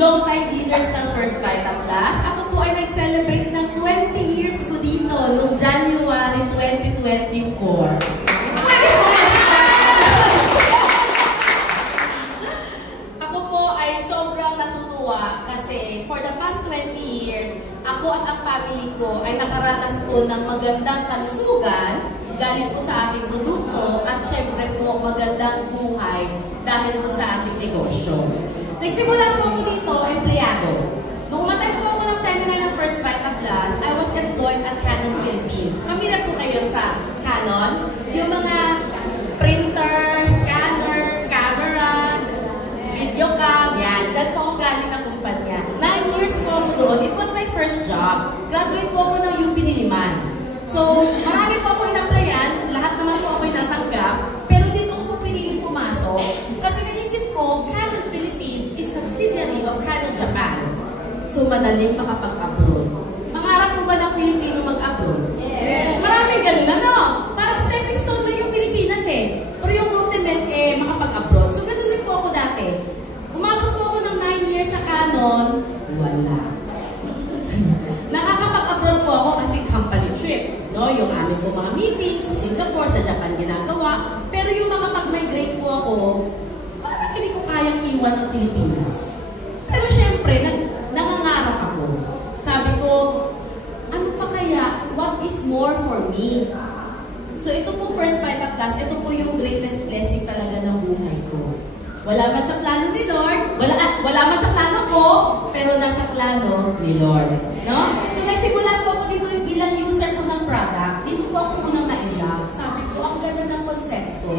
long-time leaders ng First Vita Plus. Ako po ay nag-celebrate ng 20 years ko dito noong January 2024. Ako po ay sobrang natutuwa kasi for the past 20 years, ako at ang family ko ay nakaranas po ng magandang kalusugan galing po sa ating produkto at syempre po magandang buhay dahil po sa ating negosyo. Nagsimula po ako dito, empleyado. Nung umattend po ako ng seminar ng First Vita Plus, I was employed at Canon Philippines. Familiar po kayo sa Canon? Yung mga printer, scanner, camera, videocam, yan. Diyan po ako galing ng kumpanya. 9 years po ako doon. It was my first job. Graduate po ako ng UP Diliman. So, marami po ako in-applyan. Lahat naman po ako inatanggap. Pero dito ko po piniling pumasok. Kasi naisip ko, Canon Philippines is subsidiary of Canon Japan. So, madaling makapag-abroad. Mangarap mo ba ng Pilipino mag-abroad? Yeah. Marami ganun, ano? Parang stepping stone na yung Pilipinas eh. Pero yung ultimate eh, makapag-abroad. So, ganun din po ako dati. Umabot po ako ng 9 years sa Canon, wala. Nakakapag-abroad po ako kasi company trip. No, yung amin po mga meetings sa Singapore, sa Japan ginagawa. Pero yung mga pag-migrate po ako, parang hindi ko kayang iwan ng Pilipinas. Pero syempre, nangangarap ako. Sabi ko, ano pa kaya? What is more for me? So ito po First Vita Plus, ito po yung greatest blessing talaga ng buhay ko. Wala man sa plano ni Lord, wala man sa plano ko, pero nasa plano ni Lord. No? So nagsimulan po ako dito bilang user ko ng product. Dito po ako unang na-inlove. Sabi ko, ang ganda ng konsepto.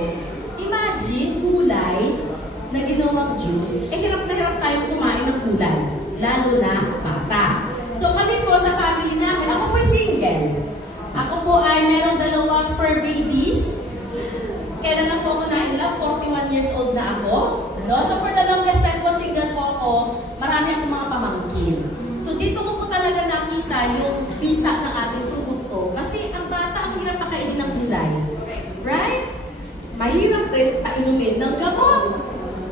Imagine, gulay na ginawang juice. Eh, hirap na hirap tayong kumain ng gulay. Lalo na bata. So kami po sa family namin, ako po ay single. Ako po ay merong 2 fur babies. Kailan lang po ako na-inlove? 41 years old na ako. No? So for the longest time po, single po ako. Marami akong mga pamangkin. So dito ko po talaga nakita yung bisa ng ating produkto. Kasi ang bata, ang hirap pakainin ng gulay. Right? Mahirap rin painumin ng gamot.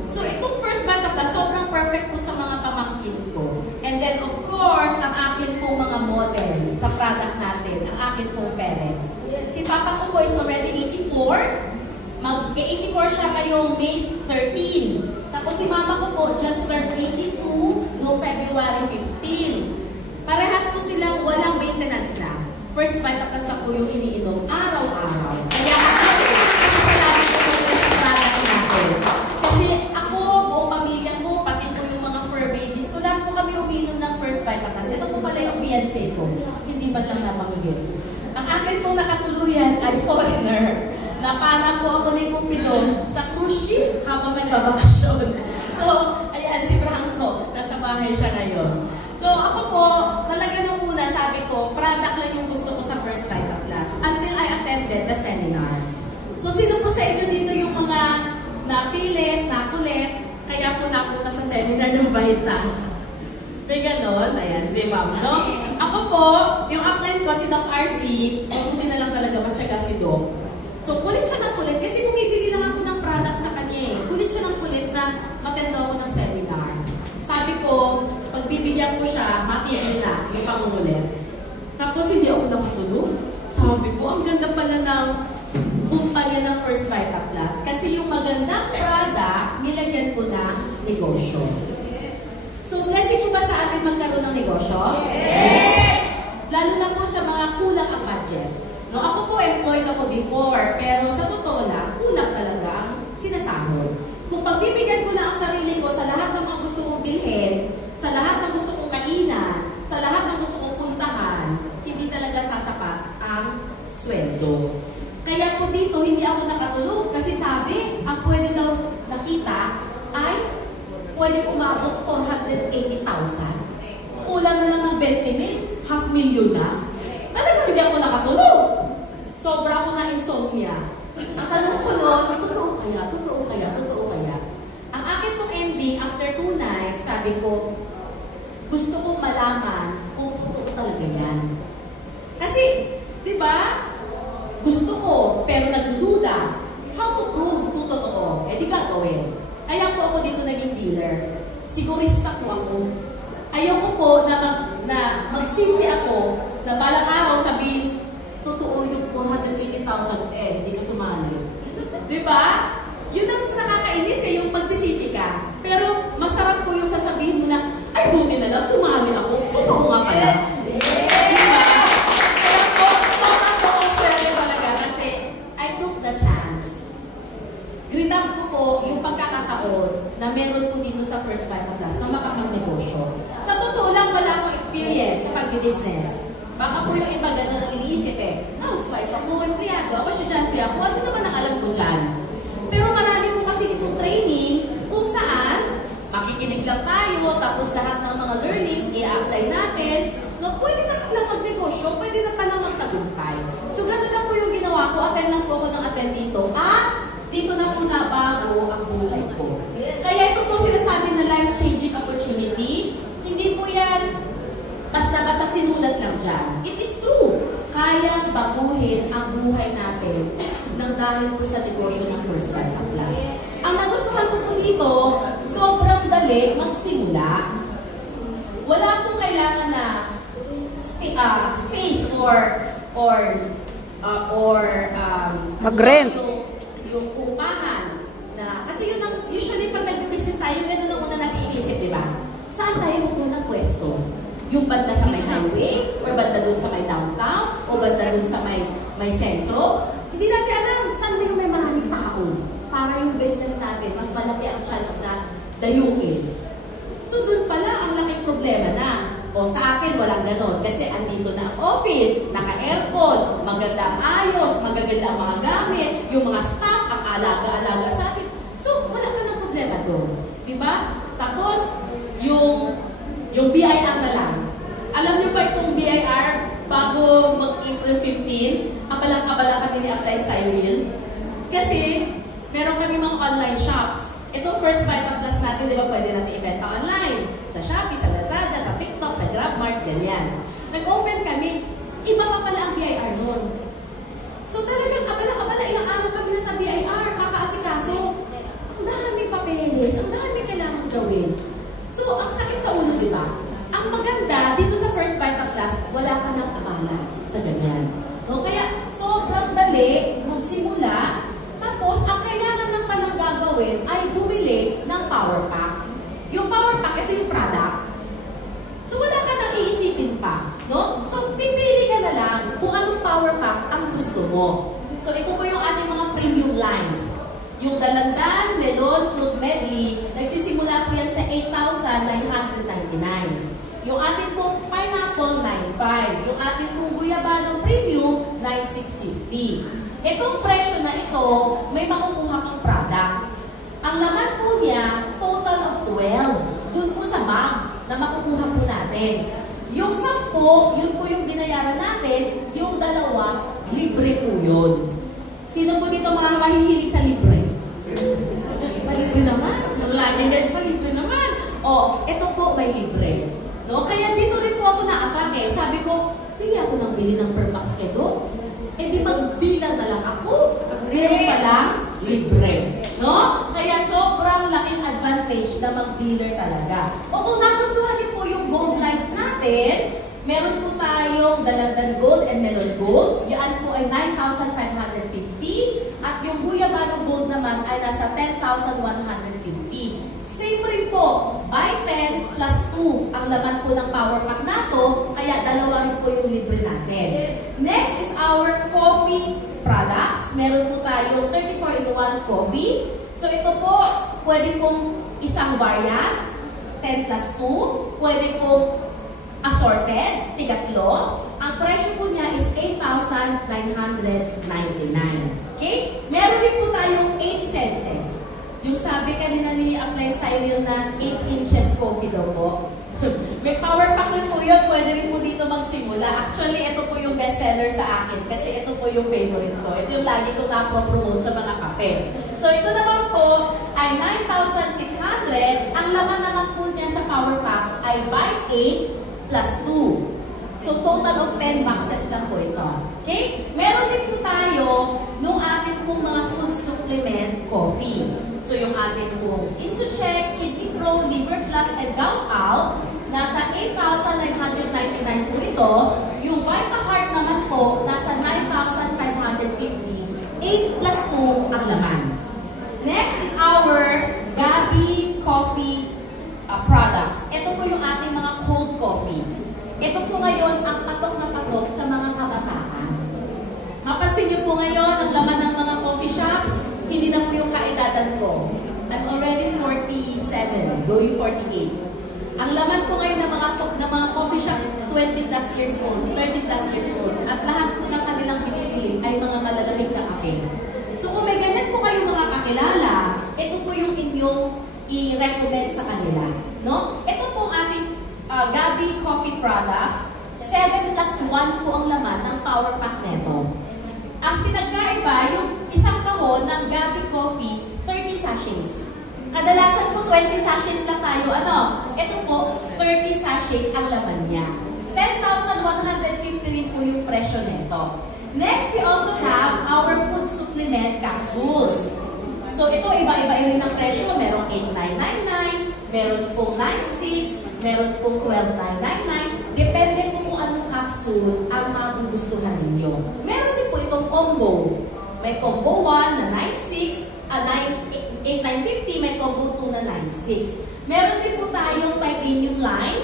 So itong First Vita Plus, sobrang perfect po sa mga pamangkin ko. And then of course, ang akin po mga model sa product natin, ang akin pong parents. Si Papa ko po is already 84. Mag-84 siya ngayong May 13. Tapos si Mama ko po just turned 82 no February 15. Parehas po silang walang maintenance lang. First Vita Plus na po yung iniinom araw-araw. Kaya ako, kasi salamat ko po sa product natin. Kasi ako, buong pamilya ko, pati po yung mga fur babies ko, lahat po kami umiinom ng First Vita Plus. Ito po pala yung fiancé ko. Hindi ba lang nabanggit? Ang akin pong nakatuluyan ay foreigner. Napana po ako ni Cupido sa cruise ship habang may babakasyon. So, ayan, si Branco. Nasa bahay siya ngayon. So, ako po, talaga nung una, sabi ko, product lang yung gusto ko sa First Vita Plus until I attended the seminar. So, sino po sa inyo dito yung mga napilit, nakulit, kaya po napunta sa seminar ng Vita? May ganon? Ayan, si Ma'am, no? Ako po, yung upline ko, si Doc RC, hindi na lang talaga matyaga si Doc. So, kulit siya ng kulit kasi bumibili lang ako ng product sa kanya eh. Kulit siya ng kulit na matendo ako ng seminar. Sabi ko, pagbibigyan ko siya, matigil na yung pangungulit. Tapos hindi ako nakatulog. Sabi ko, ang ganda pala ng kumpanya ng First Vita Plus. Kasi yung magandang product, nilagyan ko na negosyo. So, blessing ko ba sa atin magkaroon ng negosyo? Yes! Lalo na po sa mga kulang ang budget. No, ako po employed ako before, pero sa totoo lang, kulang talaga ang sinasahod. Kung pagbibigyan ko lang ang sarili ko sa lahat ng mga gusto kong bilhin, sa lahat ng gusto kong kainan, sa lahat ng gusto kong puntahan, hindi talaga sasapat ang sweldo. Kaya po dito, hindi ako nakatulog kasi sabi, ang pwede daw nakita ay pwede umabot 480,000. Kulang na lang ng 20,000, 500,000 na. Talagang hindi ako nakatulog. Sobra ako na insomnia. Ang tanong ko noon, totoo kaya? Totoo kaya? Totoo kaya? Ang akin pong ending, after 2 nights, sabi ko, gusto kong malaman kung totoo talaga yan. Kasi, di ba? Gusto ko, pero nagdududa. How to prove kung totoo? Eh di gagawin. Kaya po ako dito naging dealer. Sigurista po ako. Ayoko po na magsisi ako na balang araw sabihin, totoo yung 480,000 hindi ka sumali. Diba? Yun ang nakakainis yung pagsisisi ka. Pero masarap po yung sasabihin mo na, ay buti na lang, sumali ako. Totoo nga pala. Diba? Kaya po, sobrang po ang swerte talaga kasi I took the chance. Grinab ko po yung pagkakataon na meron po dito sa First Vital Plus na makapagnegosyo. Sa totoo lang, wala akong experience sa pag-business. Baka po yung iba ganun ang iniisip housewife ako, empleyado ako, estudyante ako, ano naman ang alam ko dyan? Pero marami po kasi itong training kung saan makikinig lang tayo, tapos lahat ng mga learnings i-apply natin, no, pwede na palang magnegosyo, pwede na palang magtagumpay. So ganun lang po yung ginawa ko, attend lang po ako ng attend dito, dito na po nabago ang buhay ko. Kaya ito po sinasabi na life-changing opportunity, hindi po yan basta-basta sinulat lang dyan. It is true. Kayang baguhin ang buhay natin nang dahil po sa negosyo ng First Vital Plus. Ang nagustuhan ko po dito, sobrang dali magsimula. Wala pong kailangan na space or mag-rent. Yung upahan na, kasi yun ang, usually pag nag-business tayo, gano'n ang una natin inisip, di ba? Saan tayo kukuha ng pwesto? Yung banda sa may highway, or banda dun sa may downtown, o banda dun sa may sentro? Hindi natin alam, saan yung may maraming tao? Para yung business natin, mas malaki ang chance na dayukin. So dun pala, ang laking problema na. O sa akin, walang ganon. Kasi andito na ang office, naka-aircon, maganda ang ayos, magaganda ang mga gamit, yung mga staff, ang alaga-alaga sa akin. So, wala ka ng problema doon. Diba? Tapos, yung BIR na lang. Alam niyo ba itong BIR, bago mag-April 15, abalang-abala kami ni Applied Cyril? Kasi, meron kami mga online shops. Ito, First Vital Plus natin, di ba, pwede natin ibenta online. Sa Shopee, sa Lazada, sa TikTok, sa GrabMart, ganyan. Nag-open kami, iba pa pala ang BIR noon. So talagang abala-abala, ilang araw kami na sa BIR, kakaasikaso. Ang daming papeles, ang daming kailangan gawin. So, ang sakit sa ulo, di ba? Ang maganda, dito sa First Vital Plus, wala ka ng abala sa ganyan. No? Kaya, sobrang dali magsimula. Tapos, ang kailangan ng palang gagawin ay bumili ng power pack. Yung power pack, ito yung product. So, wala ka nang iisipin pa. No? So, pipili ka na lang kung anong power pack ang gusto mo. So, ito po yung ating mga premium lines. Yung Dalandan, Melon, Fruit Medley, nagsisimula po yan sa 8,999. Yung ating pong Pineapple, 9,500. Yung ating pong Guyabano Premium, 9,650. Itong presyo na ito, may makukuha kang product. Ang laman po niya, total of 12. Doon po sa bag na makukuha po natin. Yung 10, yun po yung binayaran natin. Yung 2, libre po yun. Sino po dito mga mahihilig sa libre? Palibre naman. Lagi na palibre naman. O, ito po may libre. No? Kaya dito rin po ako na-atake. Sabi ko, hindi ako nang bili ng per box keto. Eh di mag-dealer na lang ako. Meron palang libre. No? Kaya sobrang laking advantage na mag-dealer talaga. O kung nagustuhan niyo po yung gold lines natin, meron po tayong Dalandan Gold and Melon Gold. Yan po ay 9,550. At yung Guyabano Gold naman ay nasa 10,150. Same rin po, buy 10 plus 2 ang laman po ng power pack nato, kaya dalawa rin po yung libre natin. Next is our coffee products. Meron po tayong 34-in-1 coffee. So ito po, pwede pong isang variant, 10 plus 2. Pwede pong assorted, tigatlo. Ang presyo po niya is 8,999. Okay? Meron din po tayong 8 senses. Yung sabi kanina ni Applied Cyril na 8 inches coffee daw po. May power pack din po yun. Pwede rin po dito magsimula. Actually, ito po yung bestseller sa akin kasi ito po yung favorite ko. Ito yung lagi kong napropromote sa mga kape. So, ito naman po ay 9,600. Ang laman naman po niya sa power pack ay buy 8 plus 2. So, total of 10 boxes lang po ito. Okay? Meron din po tayo nung ating pong mga food supplement coffee. So yung ating pong Insucheck, Kidney Pro, Liver Plus, and Gout Out, nasa 8,999 po ito. Yung VitaHeart naman po, nasa 9,550. 8 plus 2 ang laman. Next is our Gabi Coffee products. Ito po yung ating mga cold coffee. Ito po ngayon ang patok na patok sa mga kabataan. Mapansin niyo po ngayon ang laman ng mga coffee shops, hindi na po yung kaedadan ko. I'm already 47, going 48. Ang laman po ngayon ng mga coffee shops, 20 plus years old, 30 plus years old, at lahat po ng kanilang binibili ay mga malalamig na kape. So kung may ganyan po kayo mga kakilala, ito po yung inyong i-recommend sa kanila. No? Ito po ang ating Gabi Coffee Products. 7 plus 1 po ang laman ng power pack neto. Ang pinagkaiba, yung isang kahon ng Gabi Coffee, 30 sachets. Kadalasan po 20 sachets lang tayo. Ito po, 30 sachets ang laman niya. 10,150 rin po yung presyo neto. Next, we also have our food supplement capsules. So ito, iba-iba rin ang presyo. Merong 8,999, meron pong 9,600, meron pong 12,999. Depende po kung anong capsule ang magugustuhan ninyo. Meron din po itong combo. May combo 1 na 9,600, 8,950, may combo 2 na 9,600. Meron din po tayong titanium line.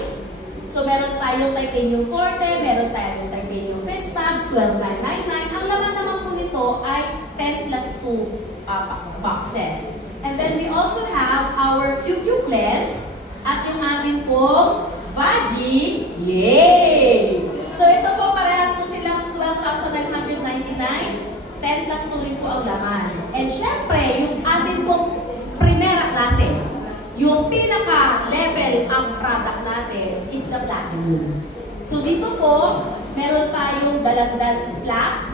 So meron tayong titanium forte, meron tayong titanium Festabs, 12,999. Ang laman naman po nito ay 10 plus 2 boxes. And then we also have our QQ Cleanse at yung ating pong Veggie. Yay! So ito po, parehas po silang 12,999. 10 plus 2 rin po ang laman. And syempre, yung ating pong primera klase, yung pinaka-level ang product natin is the Platinum. So dito po, meron tayong dalandan black,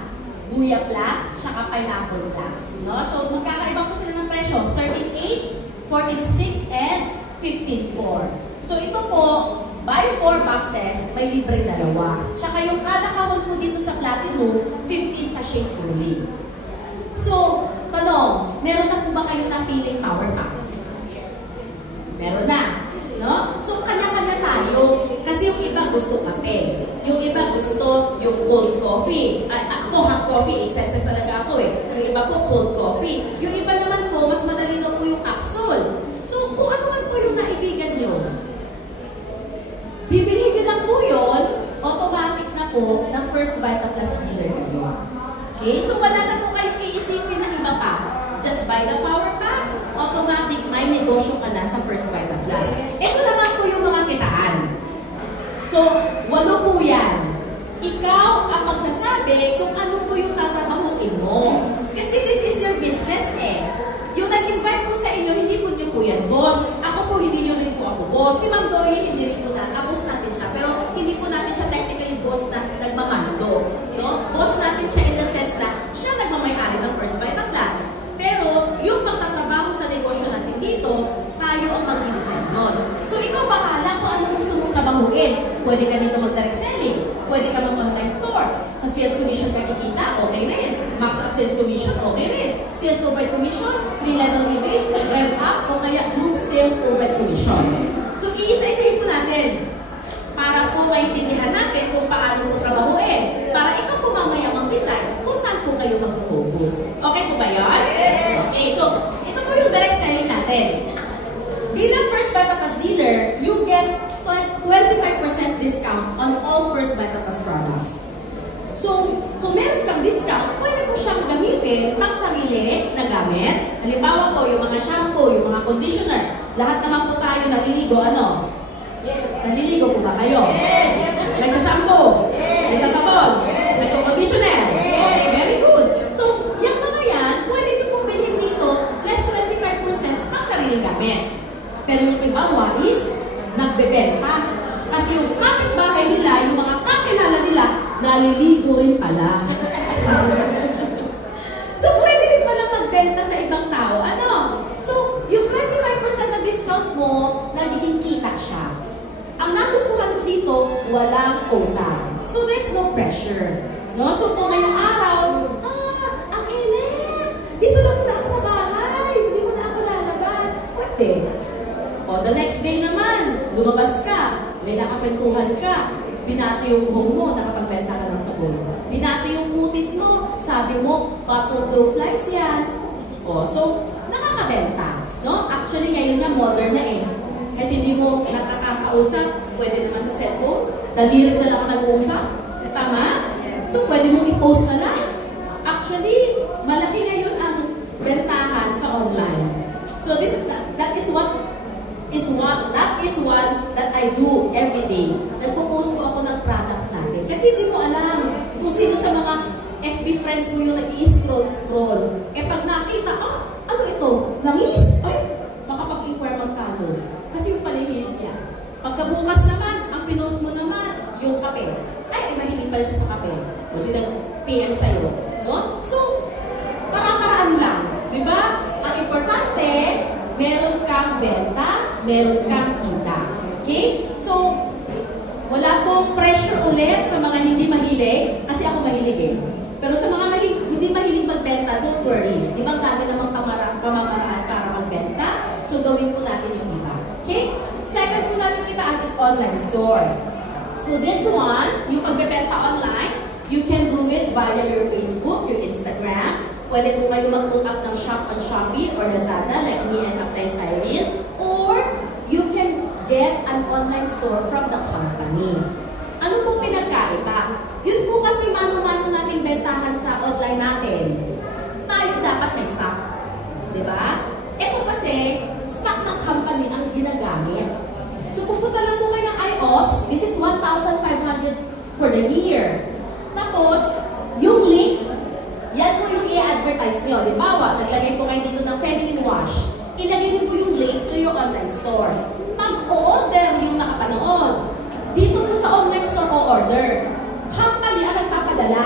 guya black, tsaka pineapple black. No? So magkakaiba po sila ng presyo, 13,800, 14,600, and 15,400. So ito po, buy 4 boxes, may libreng dalawa. Tsaka yung kada kahon po dito sa Platinum, 15 sachets only. So, tanong, meron na po ba kayo napiling power pack? Meron na. No? So, kanya-kanya tayo. Kasi yung iba gusto kape. Yung iba gusto yung cold coffee. Ako, hot coffee. 8 senses talaga ako eh. Yung iba po, cold coffee. Yung iba naman po, mas madali daw po yung capsule. So, kung ano man po yung naibigan nyo, bibilihin nyo lang po yun, automatic na po ng First Vita Plus dealer nyo. Okay? So, wala na po kayong iisipin na iba pa. Just buy the power pack, automatic may negosyo ka na sa First Vita Plus. Ito naman po yung mga kitaan. So, 8 po yan. Ikaw ang magsasabi kung ano po yung tatrabahuin mo. Kasi this is your business eh. Yung nag-invite po sa inyo, hindi po nyo po yan, boss. Ako po, hindi nyo rin po ako, boss. Si Ma'am Dory, hindi rin po boss natin siya. Pero hindi po natin siya technically boss na nagmamando. No? Boss natin siya in the sense na siya nagmamayari ng First Vita Plus. Pero yung pagtatrabaho sa negosyo natin dito, tayo ang mag-i-design nun. So ikaw bahala kung ano gusto mong trabahuin. Pwede ka dito mag-direct selling. Pwede ka mag-online store. Sa sales commission nakikita, okay rin. Max up sales commission, okay rin. Sales overhead commission, 3-level rebates, rev up, o kaya group sales overhead commission. So iisa-isahin po natin para po maintindihan natin kung paano po trabahuin. Para ikaw po mamaya mag-decide kung saan po kayo mag-focus. Okay po ba yun? Okay, so ito po yung direct selling natin. Bilang First Vita Plus dealer, you get 25% discount on all First Vita Plus products. So, kung meron kang discount, pwede po siyang gamitin pang sarili na gamit. Halimbawa po, yung mga shampoo, yung mga conditioner. Lahat naman po tayo naliligo, ano? Yes. Naliligo po ba kayo? Yes. Nagsashampoo? Yes. Nagsasabon? Yes. Nagko-conditioner? Yes. Okay, very good. So, yung mga yan, pwede nyo pong bilhin dito, less 25% pang sarili gamit. Pero yung ibang wais, nagbebenta. Kasi yung kapitbahay nila, yung mga kakilala nila, naliligo rin pala. So, pwede rin pala magbenta sa ibang tao. Ano? So, yung 25% na discount mo, nagiging kita siya. Ang nagustuhan ko dito, walang quota. So, there's no pressure. No? So, kung ngayong araw, ang init! Dito lang muna ako sa bahay. Hindi mo na ako lalabas. may nakakwentuhan ka, binati yung buhok mo, nakapagbenta ka ng sabon. Binati yung kutis mo, sabi mo, bottle blue flies yan. O, so, nakakabenta. No? Actually, ngayon na modern na eh. Kahit hindi mo nakakakausap, pwede naman sa cellphone, daliri na lang ako nag-uusap. Tama? So, pwede mong i-post na lang. Actually, malaki ngayon ang bentahan sa online. So, that is what that I do every day. Nagpo-post ko ako ng products natin. Kasi hindi mo alam kung sino sa mga FB friends mo yung nag-i-scroll. Eh, pag nakita, ano ito? Langis? Ay, makapag-inquire magkano. Kasi yung palihilig niya. Pagkabukas naman, ang pinost mo naman, yung kape. Ay, mahilig pala siya sa kape. O di nag-PM sa'yo. No? So, para-paraan lang. Diba? Ang importante, meron kang benta, meron kang kita. Okay? So, wala pong pressure ulit sa mga hindi mahilig, kasi ako mahilig eh. Pero sa mga hindi mahilig magbenta, don't worry. Di ba ang dami namang pamamaraan para magbenta? So, gawin po natin yung iba. Okay? Second po natin kitaan is online store. So, this one, yung pagbebenta online, you can do it via your Facebook, your Instagram. Pwede po kayo mag-put up ng shop on Shopee or Lazada like me and Upline Cyril. Or you can get an online store from the company. Ano po pinagkaiba? Yun po kasi mano-mano nating bentahan sa online natin. Tayo dapat may stock. Diba? Ito kasi, stock ng company ang ginagamit. So pupunta lang po kayo ng IOPS. This is 1,500 for the year. Tapos, yung link, yan po yung i-advertise nyo. Halimbawa, naglagay po kayo dito ng feminine wash. Ilagay nyo po yung link to your online store. Mag-o-order yung nakapanood. Dito po sa online store o-order. Company ang nagpapadala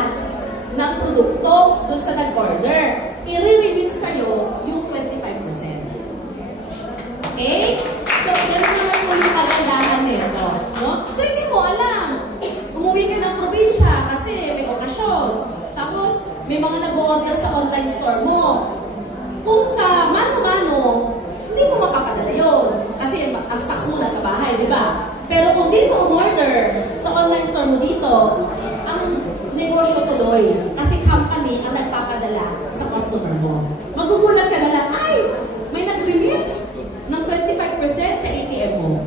ng produkto dun sa nag-order. I-remit sa'yo yung 25%. Okay? So, ganun naman po yung kagandahan nito. No? So, hindi mo alam. Umuwi ka ng probinsya kasi may okasyon. Tapos, may mga nag-order sa online store mo. Kung sa mano-mano, hindi mo mapapadala yun. Kasi ang stocks mo nasa bahay, di ba? Pero kung di mo umorder sa online store mo dito, ang negosyo tuloy. Kasi company ang nagpapadala sa customer mo. Magugulat ka na lang, ay, may nag-remit ng 25% sa ATM mo.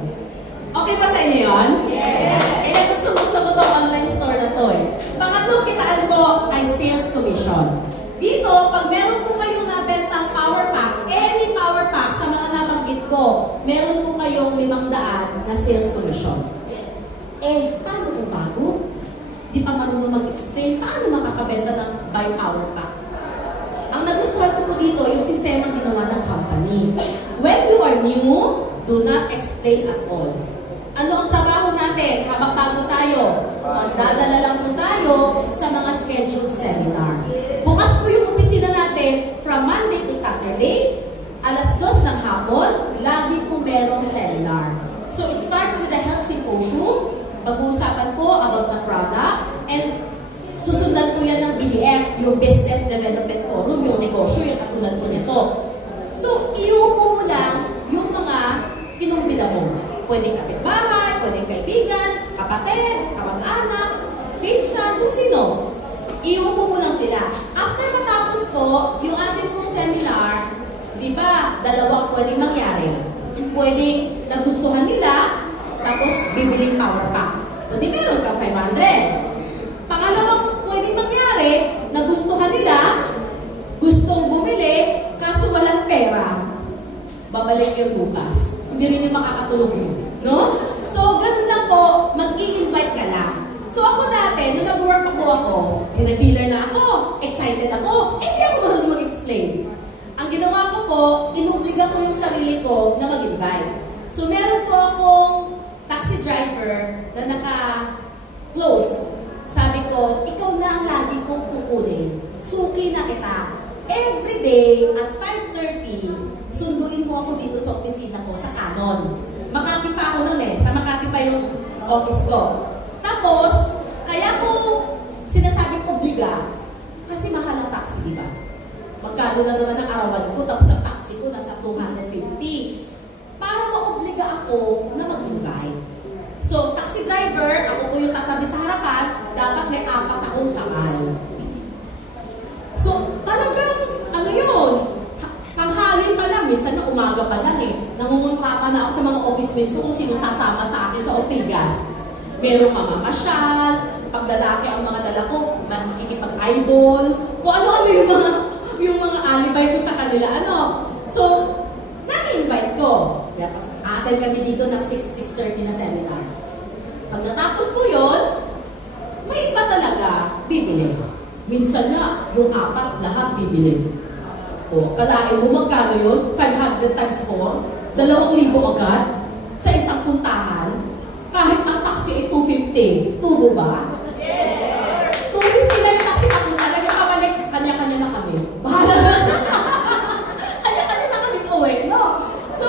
Okay ba sa inyo yun? Yes! Kaya gusto mo itong online store na to eh. Pangatlong kitaan ko ay sales commission. Dito, pag meron po kayong nabentang power pack, any power pack sa mga nabanggit ko, meron po kayong 500 na sales commission. Eh, paano kung bago? Di pa marunong mag-explain, paano makakabenta ng buy power pack? Ang nagustuhan ko po dito, yung sistema ginawa ng company. When you are new, do not explain at all. Ano ang trabaho natin habang bago tayo? Magdadala lang po tayo sa mga scheduled seminar. Bukas po yung opisina natin from Monday to Saturday, alas 2 ng hapon, lagi po merong seminar. So it starts with a health symposium, pag-uusapan po about the product, and susundan po yan ng BDF, yung Business Development Forum, yung negosyo, yung katulad po nito. So, iupo mo lang yung mga pinumbida mo. Pwedeng kapitbahay, pwedeng kaibigan, kapatid, kamag-anak, pinsan, kung sino. Iupo mo lang sila. After matapos po, yung ating pong seminar, di ba, dalawa pwedeng mangyari. Pwedeng nagustuhan nila, tapos bibiling power pack. O di meron kang 500. Pangalawang pwedeng mangyari, nagustuhan nila, gustong bumili, kaso walang pera. Babalik yung bukas. Hindi rin yung makakatulog yun. No? So, ganun lang po, mag-i-invite ka na. So, ako dati, nung nag-work pa po ako, dealer na ako, excited ako, hindi ako marunong mag-explain. Ang ginawa ko po, inubliga ko yung sarili ko na mag-invite. So, meron po akong taxi driver na naka-close. Sabi ko, ikaw na ang lagi kong kukunin. Suki na kita. Every day at 5:30, sunduin mo ako dito sa opisina ko sa Canon. Makati pa ako noon eh. Sa Makati pa yung office ko. Tapos, kaya ko sinasabing obliga kasi mahal ang taxi, di ba? Magkano lang naman ang arawan ko, tapos ang taxi ko nasa 250. Para ma-obliga ako na mag-invite. So, magkatabi sa harapan, dapat may 4 akong sakay. So, talagang, ano yun? Tanghali pa lang, minsan na umaga pa lang eh. Nangungontrata na ako sa mga office mates ko kung sino sasama sa akin sa Ortigas. Merong mamamasyal, pag lalaki ang mga dala ko, makikipag-eyeball, kung ano-ano yung mga alibay ko sa kanila, ano. So, na-invite ko. Tapos, attend kami dito ng 6:30 na seminar. Pag natapos ko yun, may iba talaga bibili. Minsan na, yung 4, lahat bibili. O, kalain mo magkano yun? 500 times 4? 2,000 agad? Sa isang puntahan? Kahit ang taxi ay 250. Tubo ba? Yes! 250 lang yung taxi papunta. Nagkakabalik, kanya-kanya na kami. Bahala na. Kanya-kanya na kami uwi, no? So,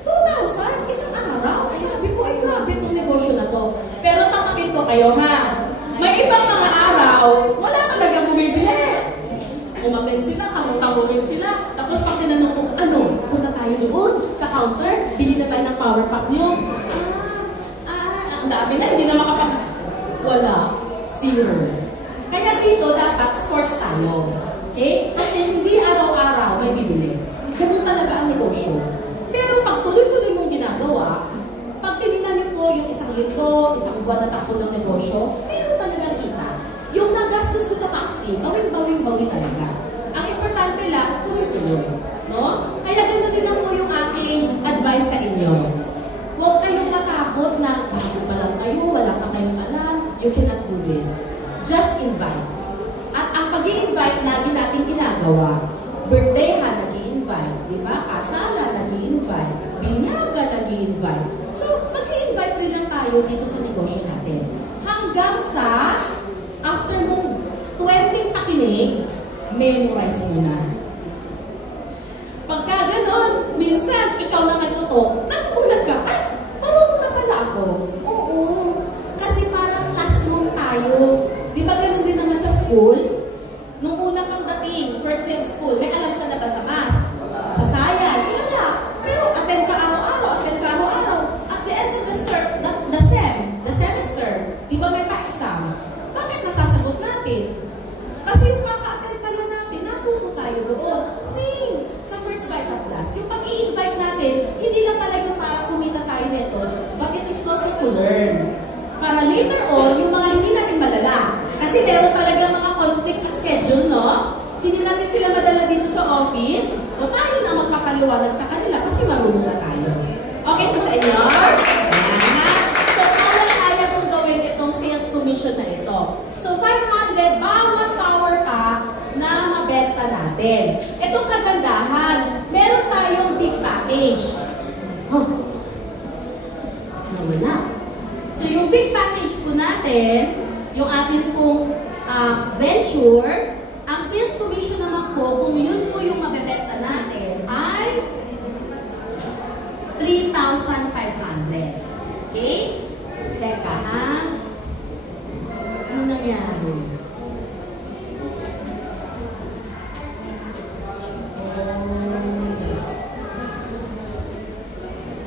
2,000, isang araw. Ay, sabi ko, ay grabe itong negosyo na to. Pero tatakin ko kayo, ha? May ibang mga araw, wala talaga bumibili. Umaten sila, kamutangulin sila. Tapos pag tinanong ko, ano, punta tayo doon sa counter, bili na tayo ng power pack nyo. Ang dami na, hindi na makapag... Wala. Zero. Kaya dito, dapat sports tayo. Okay? Kasi hindi araw-araw may bibili. Ganun talaga ang negosyo. Pero pag tuloy-tuloy mong ginagawa, pag tinignan niyo po yung isang linggo, isang buwan na takbo ng negosyo, meron talagang kita. Yung nagastos ko sa taxi, bawing-bawing-bawing talaga. Ang importante lang, tuloy-tuloy. No? Kaya gano'n din lang po yung aking advice sa inyo. Huwag kayong matakot na bago pa lang kayo, wala pa kayong alam, you cannot do this. Just invite. At ang pag-i-invite, lagi natin ginagawa. Birthday ha, nag-i-invite. Diba? Kasala, nag-i-invite. Binyaga, nag-i-invite. So, mag-i-invite rin lang tayo dito sa negosyo natin. Hanggang sa after mong 20 pakinig, memorize mo na. Pagka ganon, minsan, ikaw lang nagtutok, nagugulat ka, ay, marunong na pala ako. Oo, kasi parang classroom tayo. Di ba ganon din naman sa school? Nung una kang dating, first day of school, may alam ka na ba sa math? Sa science? Wala. Pero attend ka araw-araw, attend ka araw-araw. At the end of the semester, di ba may pa-exam? Bakit nasasagot natin? Kasi yung kaka-attend pa lang natin, natuto tayo doon. Same sa First Vital Class. Yung pag-i-invite natin, hindi lang pala yung para kumita tayo nito, but it is also to learn. Para later on, yung mga hindi natin madala. Kasi meron talaga mga conflict of schedule, no? Hindi natin sila madala dito sa office, o tayo na magpapaliwanag sa kanila kasi marunong na tayo. Okay po sa inyo? So, kaya kong gawin itong sales commission na ito. So, 500 bawat power pack na mabenta natin. Itong kagandahan, meron tayong big package. Nawala. So, yung big package po natin, yung atin pong venture, ang sales commission naman po, kung yun po yung mabebenta natin, ay 3,500. Okay? Teka, ha? Ano nangyari?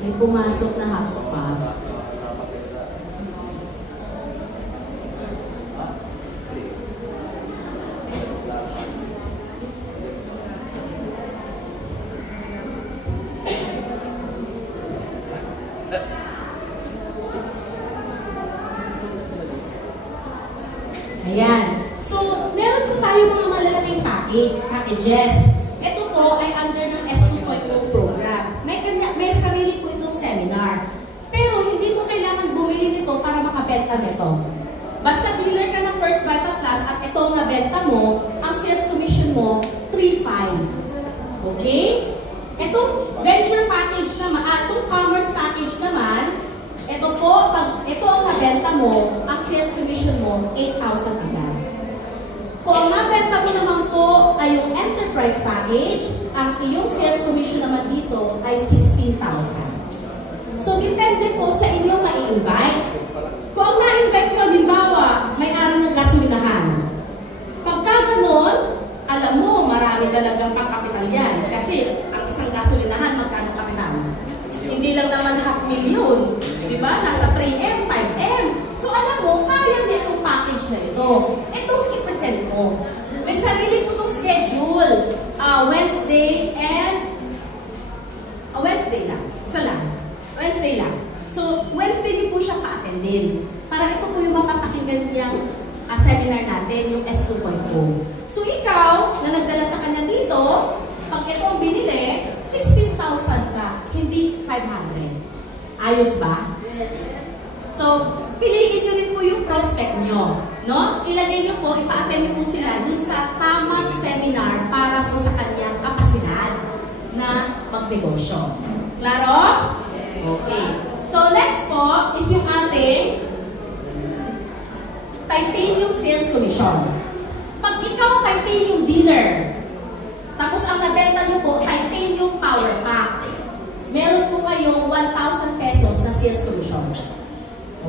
May pumasok na hotspot. Ayan. So, meron po tayo mga malalaking packages. Ito po ay under ng S2.0 program. May sarili po itong seminar. Pero hindi mo kailangan bumili nito para makabenta nito. Basta dealer ka ng First Vital Class at itong nabenta mo, ang sales commission mo, 3,500. Okay? Itong venture package naman, itong commerce package naman, ito po, pag ito ang nabenta mo, ang sales commission mo, 8,000 agad. Kung ang nabenta mo naman po ay yung enterprise package, ang iyong sales commission naman dito ay 16,000. So, depende po sa inyong mai-invite. Kung ang na-invite ko, halimbawa, may-ari ng gasolinahan. Pagka ganon, alam mo, marami talagang pangkapital yan. Kasi, ang isang gasolinahan, magkano kapital? Hindi lang naman 500,000. Diba? Nasa 3M, 5M. So, alam mo, sa'yo. Itong i-present mo. May sarili po itong schedule. Wednesday lang. Isa lang. Wednesday lang. So, Wednesday niyo po siya ka-attendin. Para ito po yung mapapakinggan niyang seminar natin, yung S2.0. So, ikaw, na nagdala sa kanya dito, pag ito ang binili, 16,000 ka, hindi 500. Ayos ba? Yes. So, piliin nyo rin po yung prospect nyo. No? Ilagay nyo po, ipa-attend nyo po sila dun sa tamang seminar para po sa kanyang kapasidad na magnegosyo. Klaro? Okay. So, next po is yung ating titanium sales commission. Pag ikaw titanium dealer, tapos ang nabenta nyo po, titanium power pack, meron po kayong 1,000 pesos na sales commission.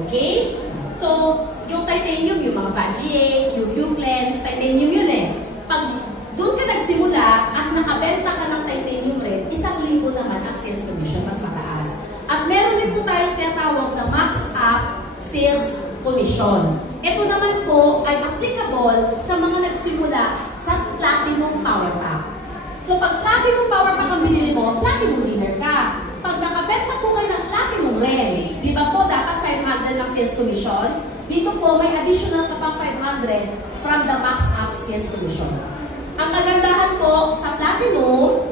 Okay? So, yung titanium, yung mga Vagiate, yung Lens, titanium yun eh. Pag doon ka nagsimula at nakabenta ka ng titanium red, 1,000 naman ang sales commission, mas mataas. At meron din po tayong tinatawag na max up sales commission. Ito naman po ay applicable sa mga nagsimula sa platinum power pack. So, pag platinum power pack ang binili mo, platinum winner ka. Pag nakabenta po kayo ng platinum red, di ba po dapat 500 ng sales commission? Dito po may additional ka pang 500 from the max up sales commission. Ang kagandahan po sa platinum,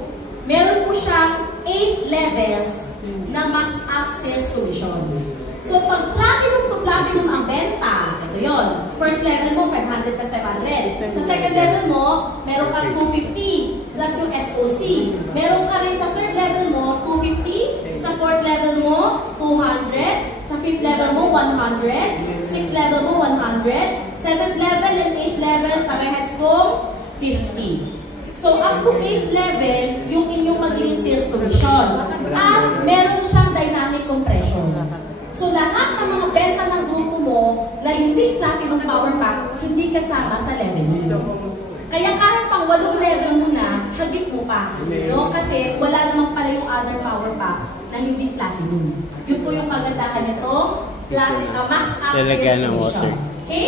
meron po siyang 8 levels na max up sales commission. So, pag platinum to platinum ang benta, ito yun. First level mo, 500 plus 500. Sa second level mo, meron ka 250 plus yung SOC. Meron ka rin sa third level mo, 250. Sa fourth level mo, 200. Sa fifth level mo, 100. Sixth level mo, 100. Seventh level and eighth level, parehas pong 50. So, up to 8th level, yung inyong magiging sales commission. At meron siyang dynamic compression. So, lahat ng mga benta ng grupo mo na hindi platinum power pack, hindi kasama sa level mo. Kaya kahit pang 8 level mo na, hagip mo pa. No? Kasi wala namang pala yung other power packs na hindi platinum. Yun po yung kagandahan nito, max up sales commission. Okay?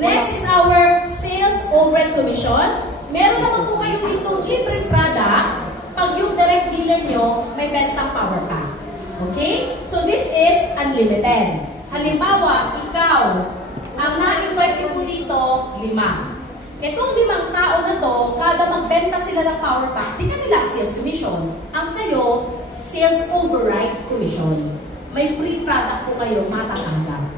Next is our sales overhead commission. Meron naman po kayo dito libreng product pag yung direct dealer nyo may bentang power pack. Okay? So this is unlimited. Halimbawa, ikaw, ang na-invite nyo po dito, 5. Itong 5 tao na to, kada magbenta sila ng power pack, di kanila sales commission. Ang sayo, sales override commission. May free product po kayo matatanggap.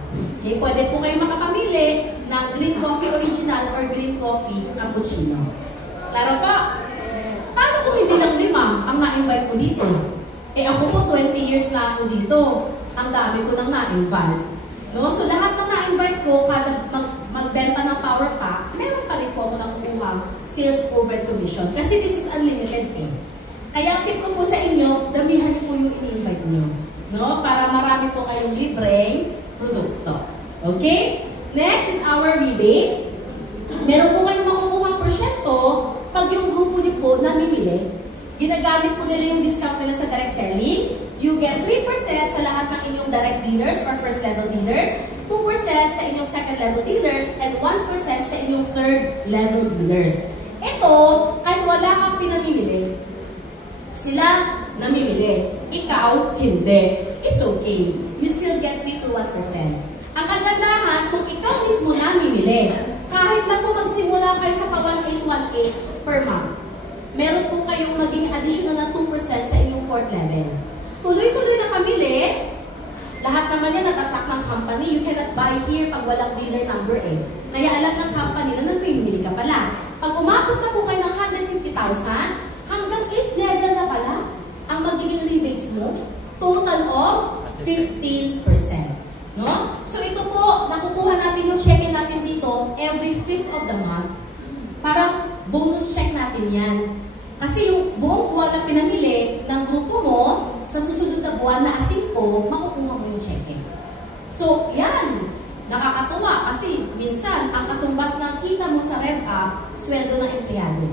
Okay? Pwede po kayo makapamili ng green coffee original or green coffee cappuccino. Klaro pa? Paano kung hindi lang 5 ang na-invite ko dito? Eh ako po 20 years na ako dito. Ang dami ko nang na-invite. No? So lahat na na-invite ko, kada magbenta ng power pack, meron pa rin po ako nakukuha sales overhead commission. Kasi this is unlimited eh. Kaya tip ko po sa inyo, damihan po yung in-invite nyo. No? Para marami po kayong libreng produkto. Okay? Next is our rebates. Meron po kayong makukuha porsyento pag yung grupo niyo po namimili. Ginagamit po nila yung discount nila sa direct selling. You get 3% sa lahat ng inyong direct dealers or first level dealers, 2% sa inyong second level dealers, and 1% sa inyong third level dealers. Ito, kahit wala kang pinamimili, sila namimili. Ikaw, hindi. It's okay. You still get 3 to 1%. Ang kagandahan, kung ikaw mismo namimili, kahit na po magsimula kayo sa pa-1818 per month, meron po kayong maging additional na 2% sa inyong fourth level. Tuloy-tuloy na pamili, lahat naman yan natatak ng company. You cannot buy here pag walang dealer number eh. Kaya alam ng company na namimili ka pala. Pag umabot na po kayo ng 150,000, hanggang 8th level na pala ang magiging rebates mo, total of 15%. No? So ito po, nakukuha natin yung check-in natin dito every 5th of the month. Parang bonus check natin yan. Kasi yung buong buwan na pinamili ng grupo mo, sa susunod na buwan na asimpo, makukuha mo yung check-in. So yan, nakakatuwa kasi minsan ang katumbas ng kita mo sa rev-up, sweldo ng empleyado.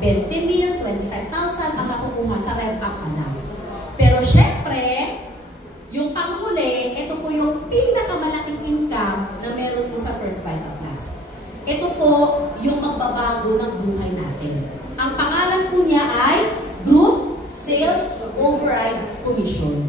20 mil, 25,000 ang nakukuha sa rev-up alam. Pero syempre, yung panghuli, ito po yung pinakamalaking income na meron po sa First Vital Plus. Ito po yung magbabago ng buhay natin. Ang pangalan po niya ay Group Sales Override Commission.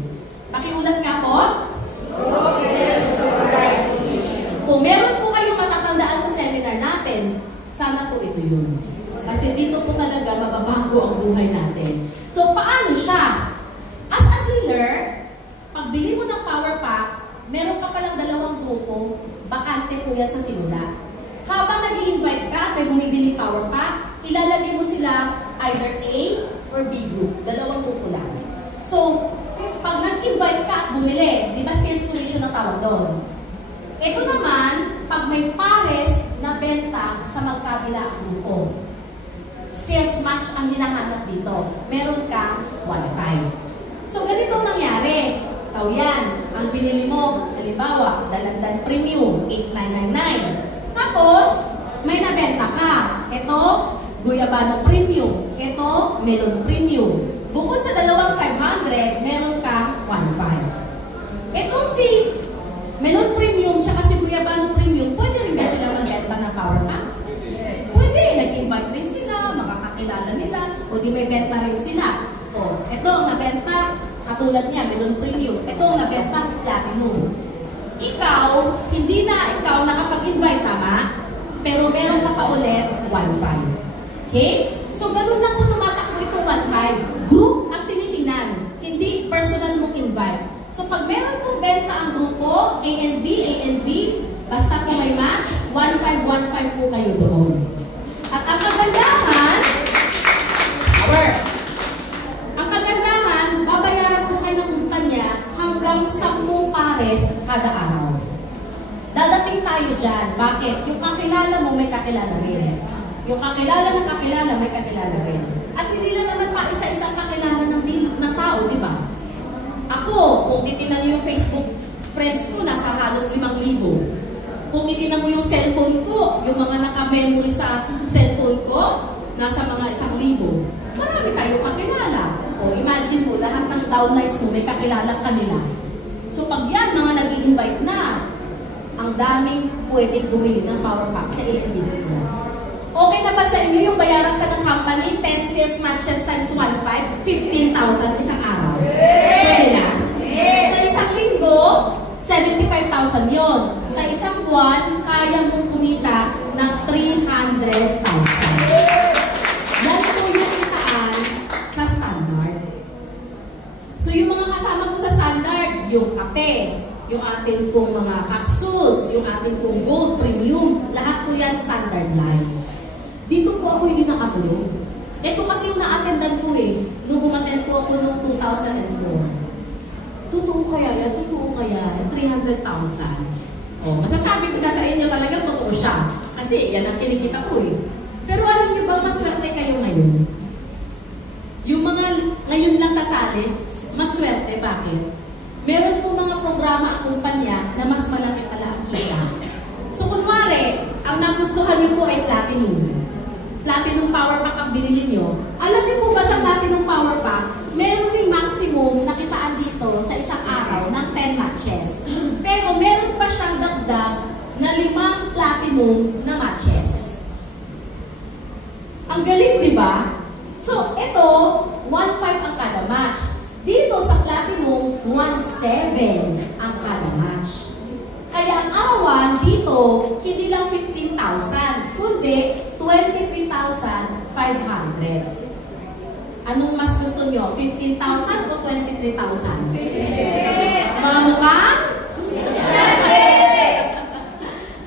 Pakiulat nga po. Group Sales Override Commission. Kung meron po kayong matatandaan sa seminar natin, sana po ito yun. Kasi dito po talaga mababago ang buhay natin. So, paano siya? As a dealer, pagbili mo ng power pack, meron ka palang dalawang grupo, bakante po yan sa simula. Habang nag-i-invite ka at may bumibili power pack, ilalagay mo sila either A or B group. Dalawang grupo lang. So, pag nag-invite ka at bumili, di ba sales commission ang tawag doon? Ito naman, pag may pares na benta sa magkabila grupo. Sales match ang hinahanap dito. Meron kang 1.5. So, ganito nangyari. Ikaw yan, ang binili mo, halimbawa, Dalandan Premium, 8,999. Tapos, may nabenta ka. Ito, Guyabano Premium. Ito, Melon Premium. Bukod sa dalawang 500, meron kang 1.5. Itong si Melon Premium tsaka si Guyabano Premium, pwede rin ba sila magbenta ng power pack? Pwede. Nag-invite rin sila, makakakilala nila, o di may benta rin sila. O, ito, nabenta, katulad niya, Melon Premium. Ito, nabenta, Platinum. Ikaw, hindi na ikaw nakapag-invite, tama? Pero meron ka pa ulit, 1.5. Okay? So, ganun lang po tumatakbo itong 1.5. Group ang tinitingnan, hindi personal mong invite. So, pag meron pong benta ang grupo, A and B, basta po may match, 1.5, 1.5 po kayo doon. At ang kagandahan, babayaran po kayo ng kumpanya hanggang 10 pares kada araw. Dadating tayo dyan. Bakit? Yung kakilala mo, may kakilala rin. Yung kakilala ng kakilala, may kakilala rin. At hindi lang naman pa isa-isang kakilala ng tao, di ba? Ako, kung titinan niyo yung Facebook friends ko, nasa halos 5,000. Kung titinan mo yung cellphone ko, yung mga naka-memory sa cellphone ko, nasa mga 1,000. Marami tayong kakilala. O imagine mo, lahat ng downlines mo, may kakilala kanila. So pag yan, mga nag-i-invite na, ang daming pwedeng bumili ng power pack sa A&B mo. Okay na ba sa inyo yung bayaran ka ng company, 10 sales matches times 1.5, 15,000 isang araw? Pwede na? Sa isang linggo, 75,000 yon. Sa isang buwan, kaya mong kumita ng 300,000. Yan po yung kitaan sa standard. So yung mga kasama ko sa standard, yung kape, yung ating pong mga capsules, yung ating pong gold, premium, lahat po yan standard line. Dito po ako hindi nakatulog. Ito kasi yung na-attendan ko eh. Nung umattend po ako noong 2004. Totoo kaya yan? Totoo kaya yan? 300,000. Oh, masasabi ko na sa inyo talaga totoo siya. Kasi yan ang kinikita ko eh. Pero alam niyo ba, maswerte kayo ngayon? Yung mga ngayon lang sasali, maswerte. Bakit? Meron po mga programa at kumpanya na mas malaki pala ang kita. So kunwari, ang nagustuhan niyo po ay Platinum. Platinum Power Pack ang binili niyo. Alam niyo po ba sa Platinum Power Pack, meron ring maximum na kitaan dito sa isang araw ng 10 matches. Pero meron pa siyang dagdag na 5 Platinum na matches. Ang galing, di ba? So ito, 1.5 ang kada match. Dito sa Platinum, 1.7 ang kada match. Kaya ang awan dito, hindi lang 15,000, kundi 23,500. Anong mas gusto nyo? 15,000 o 23,000? Mga mukhang?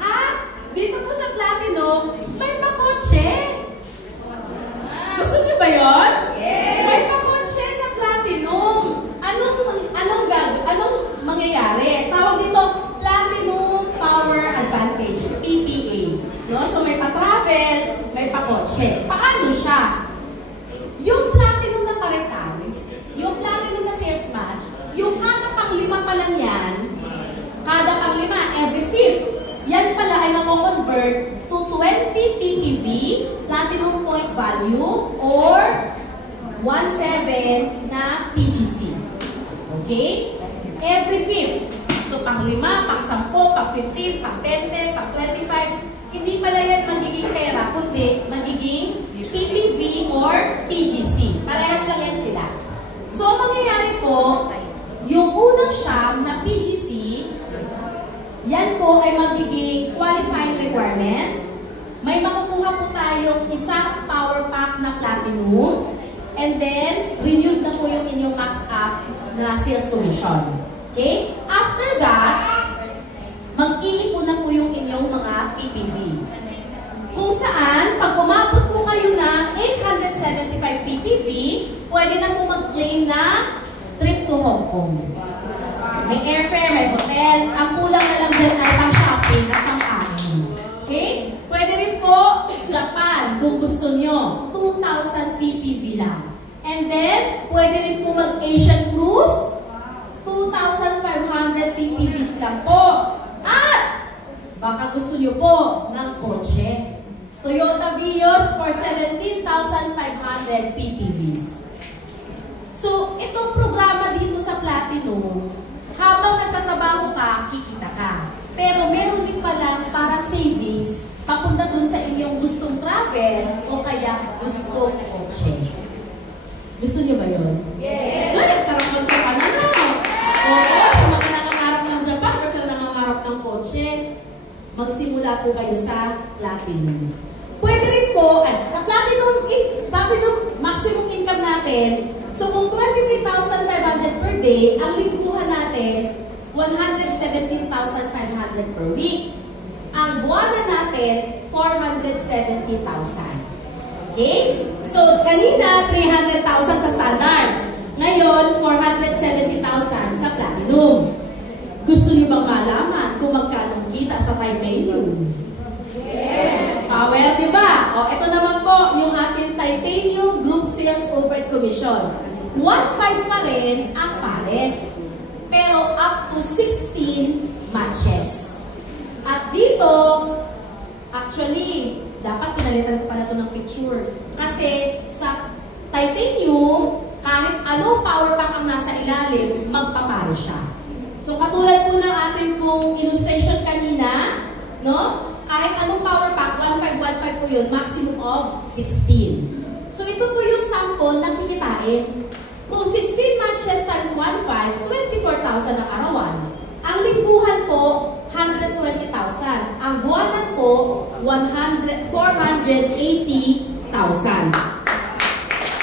At dito po sa Platinum, may pakotse. Gusto nyo ba yun? May pakotse sa Platinum. Anong mangyayari? Tawag dito, Platinum Power Advantage, PPA. No? So may pa-travel, may pa-kotse. Paano siya? Yung Platinum na paresan, yung Platinum na sales match, yung kada pang-5 pa lang yan, kada pang-5, every 5th, yan pala ay nako-convert to 20 PPV, Platinum Point Value, or 1.7 na PGC. Okay? Every 5th. So, pang-5, pang-10, pang-15, pang-20, pang-25, hindi pala yan magiging pera, kundi magiging PPV or PGC. Parehas lang yan sila. So, ang mangyayari po, yung unang siyam na PGC, yan po ay magiging qualifying requirement. May makukuha po tayong isang power pack na platinum, and then, renewed na po yung inyong max up na sales commission. Okay? After that, mag-iipon na po yung inyong mga PPV. Kung saan, pag umabot po kayo na 875 PPV, pwede na po mag-claim na trip to Hong Kong. May airfare, may hotel. Ang kulang na lang dyan ay pang-shopping at pang-kain. Okay? Pwede rin po Japan, kung gusto nyo. 2,000 PPV lang. And then, pwede rin po mag-Asian cruise. 2,500 PPVs lang po. At, baka gusto nyo po ng kotse. Toyota Vios for 17,500 PPVs. So, itong programa dito sa Platinum, habang nagtatrabaho ka, kikita ka. Pero meron din palang parang savings papunta dun sa inyong gustong travel o kaya gustong kotse. Gusto niyo ba yun? Yes! Ay, sarap ng Japan, ano? Oo, sa mga nangangarap ng Japan o sa nangangarap ng kotse, magsimula po kayo sa Platinum. Pwede rin po, sa Platinum maximum income natin, so kung 23,500 per day, ang lingguhan natin, 117,500 per week. Ang buwanan natin, 470,000. Okay? So, kanina, 300,000 sa standard. Ngayon, 470,000 sa Platinum. Gusto niyo bang malaman kung magkano kita sa Titanium? Yes! Power, di ba? O, ito naman po, yung ating Titanium Group Sales Overhead Commission. 1.5 pa rin ang pares. Pero up to 16 matches. At dito, actually, dapat pinalitan ko pala ito ng picture. Kasi sa Titanium, kahit anong power pack ang nasa ilalim, magpapare siya. So katulad po ng ating pong illustration kanina, no? Kahit anong power pack, 1515 po yun, maximum of 16. So ito po yung sample na kikitain. Kung 16 matches times 1.5, 24,000 ang arawan. Ang lingguhan po, 120,000. Ang buwanan po, 480,000.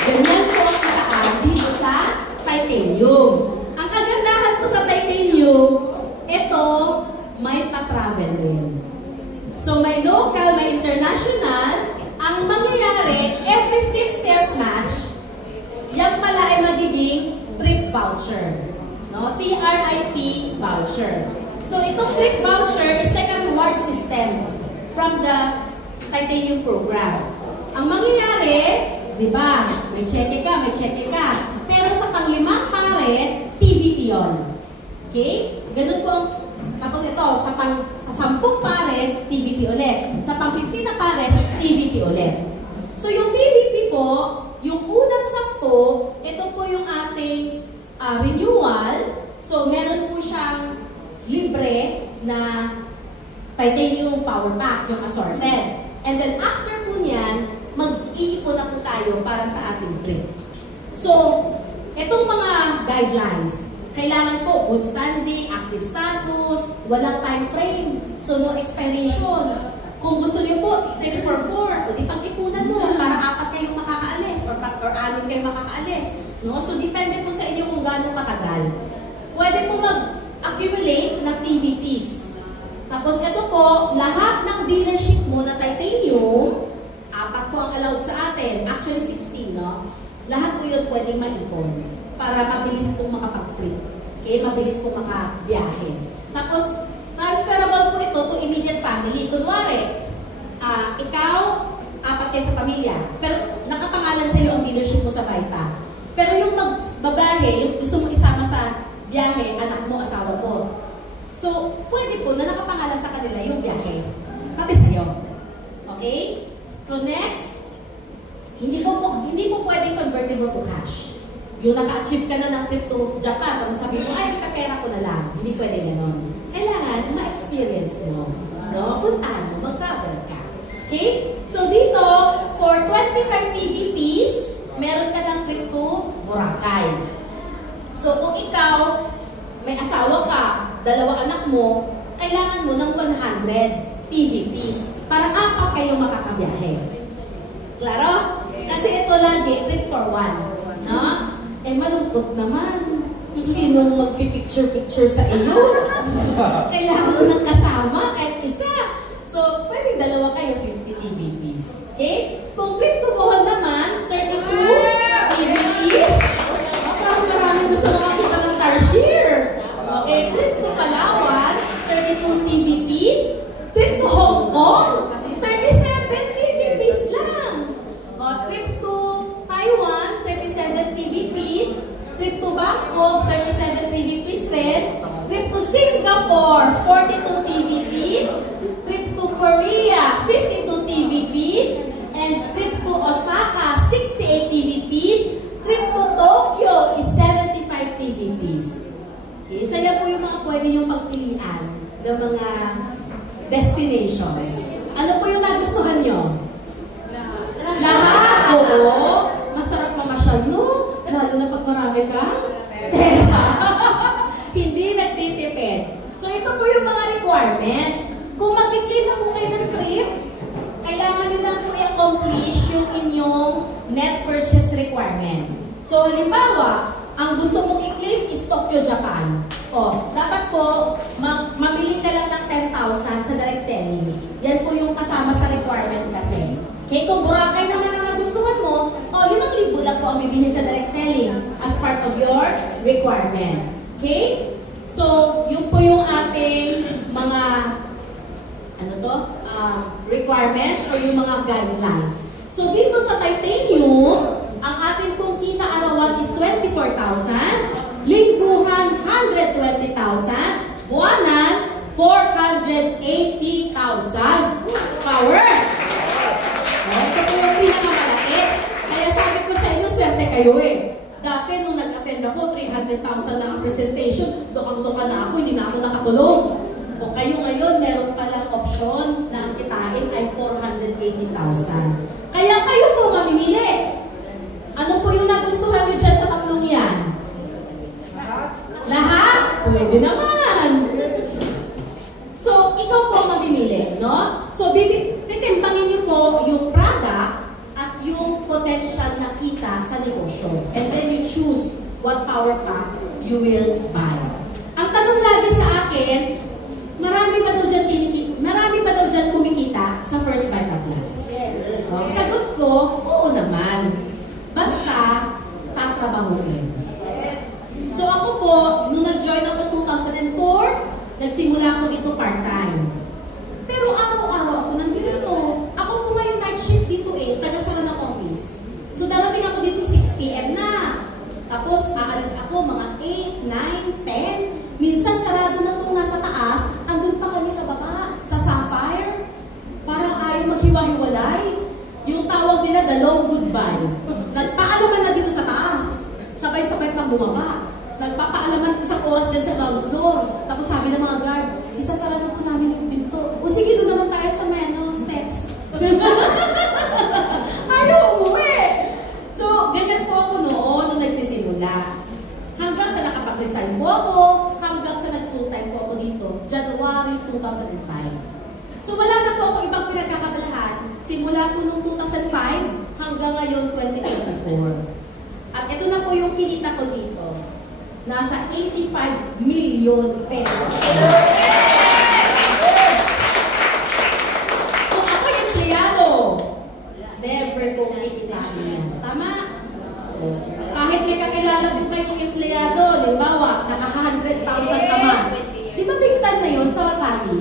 Ganyan po ang kitaan dito sa Titanium. Ang kagandahan po sa Titanium, ito, may pa-travel din. So may local, may international. Ang mangyayari, every 5th sales match, yan pala ay magiging trip voucher. No? TRIP voucher. So itong trip voucher is like a reward system from the Titanium program. Ang mangyayari, di ba, may cheque ka, may cheque ka. Pero sa pang-5 pares, TVP yun. Okay? Ganun po. Tapos ito, sa pang-10 pares, TVP ulit. Sa pang-15 na pares, TVP ulit. So yung TVP po, yung unang 10, ito po yung ating renewal. So meron po siyang libre na Titanium Power Pack, yung assorted. And then after po niyan, mag-iipon na po tayo para sa ating trip. So, itong mga guidelines, kailangan po good standing, active status, walang time frame, so no expiration. Kung gusto niyo po, 3 for 4, o di pang-ipunan mo para 4 kayong makakaalis or 6 kayong makakaalis. No? So, depende po sa inyo kung gaano katagal. Pwede po mag-accumulate ng TVPs. Tapos ito po, lahat ng dealership mo na Titanium, 4 po ang allowed sa atin. Actually, 16, no? Lahat po yun pwedeng maipon para mabilis pong makapag-trip. Okay? Mabilis pong makabiyahe. Tapos, transferable po ito to immediate family. Kunwari, ikaw, 4 kayo sa pamilya, pero nakapangalan sa iyo ang dealership mo sa Baita. Pero yung babae, yung gusto mo isama sa biyahe, anak mo, asawa mo. So, pwede po na nakapangalan sa kanila yung biyahe. Pati sa'yo. Okay? So, next, hindi po pwedeng convertible to cash. Yung naka-achieve ka na ng trip to Japan, tapos sabi mo, ay, kapera ko na lang. Hindi pwede ganon. Kailangan ma-experience mo. no? Puntahan mo, mag-travel ka. Okay? So dito, for 25 TVPs, meron ka ng trip to Boracay. So kung ikaw, may asawa ka, 2 anak mo, kailangan mo ng 100 TVPs para 4 kayo makakabiyahe. Klaro? Kasi ito lagi, trip for 1. No? Eh malungkot naman. Sinong magpipicture-picture sa iyo? Kailangan mo ng kasama, kahit isa. So, pwedeng 2 kayo, 50 TVPs. Okay? Kung trip to Bohol naman, 32 TVPs. Parang maraming gusto makakita ng tarsier. Okay? Trip to Palawan, 32 TVPs. Trip to Hong Kong, 37 TVPs lang. O, trip to Taiwan, 37 TVPs. Trip to Bangkok, 37 TVPs rin. Trip to Singapore, 42 TVPs. Trip to Korea, 52 TVPs. And trip to Osaka, 68 TVPs. Trip to Tokyo is 75 TVPs. Okay, isa yan po yung mga pwede yung pagpilian ng mga destinations. Ano po yung nagustuhan nyo? Lahat! Oo! Masarap mamasyal, no? Lalo na pag marami ka? Pera! Hindi nagtitipid. So ito po yung mga requirements. Kung mag-claim na po kayo ng trip, kailangan nyo lang po i-accomplish yung inyong net purchase requirement. So halimbawa, ang gusto mong i-claim is Tokyo, Japan. O, dapat po, mamili ka lang ng 10,000 sa direct selling. Yan po yung kasama sa requirement kasi. Okay, kung Boracay naman ang nagustuhan mo, o 5,000 lang po ang bibili sa direct selling as part of your requirement. Okay? So, yun po yung ating mga requirements or yung mga guidelines. So, dito sa titanium, ang ating pong kita arawan is 24,000, lingguhan 120,000, buwanan 480,000. Power! Ito po yung pinakamalaki. Kaya sabi ko sa inyo, swerte kayo eh. Dati nung nag-attend ako, 300,000 na ang presentation, dokang-doka na ako, hindi na ako nakatulog. O kayo ngayon, meron palang option na ang kitain ay 480,000. Kaya kayo po mamimili. Ano po yung nagustuhan nyo dyan sa 3 yan? Lahat? Pwede naman. So, ikaw po mamimili, no? So, titimbangin nyo po yung product at yung potential na kita sa negosyo. And then you choose what power pack you will buy. Ang tanong lagi sa akin, marami ba daw dyan kumikita sa First Vita Plus? Yes. Sagot ko, oo naman. Basta, tatrabahuin. So ako po, nung nag-join ako 2004, nagsimula ako dito part-time. Pero araw-araw ako nandito. Ako po ngayon night shift dito eh, taga-sara ng office. So darating ako dito 6 PM na. Tapos aalis ako mga 8, 9, 10. Minsan sarado na itong nasa taas, andun pa kami sa baba, sa Sapphire. Parang ayaw maghiwa-hiwalay. Yung tawag nila, the long goodbye. Nagpaalaman na dito sa taas. Sabay-sabay pang bumaba. Nagpapaalaman isang oras dyan sa ground floor. Tapos sabi ng mga guard, isasarado po namin yung pinto. O sige, doon naman tayo sa steps. Ayaw umuwi. So, ganyan po ako noon nung nagsisimula. Hanggang sa nakapag-resign po ako, hanggang sa nag-full-time po ako dito, January 2005. So, wala na po ako ibang pinagkakabalahan. Simula po noong 2005 hanggang ngayon 2024. At ito na po yung kinita ko dito. Nasa 85 million pesos. Kung ako yung empleyado, never kong kikitain yan. Tama? Kahit may kakilala po kayo kong empleyado, limbawa, naka 100,000 a month. Di ba big time na yun sa Makati?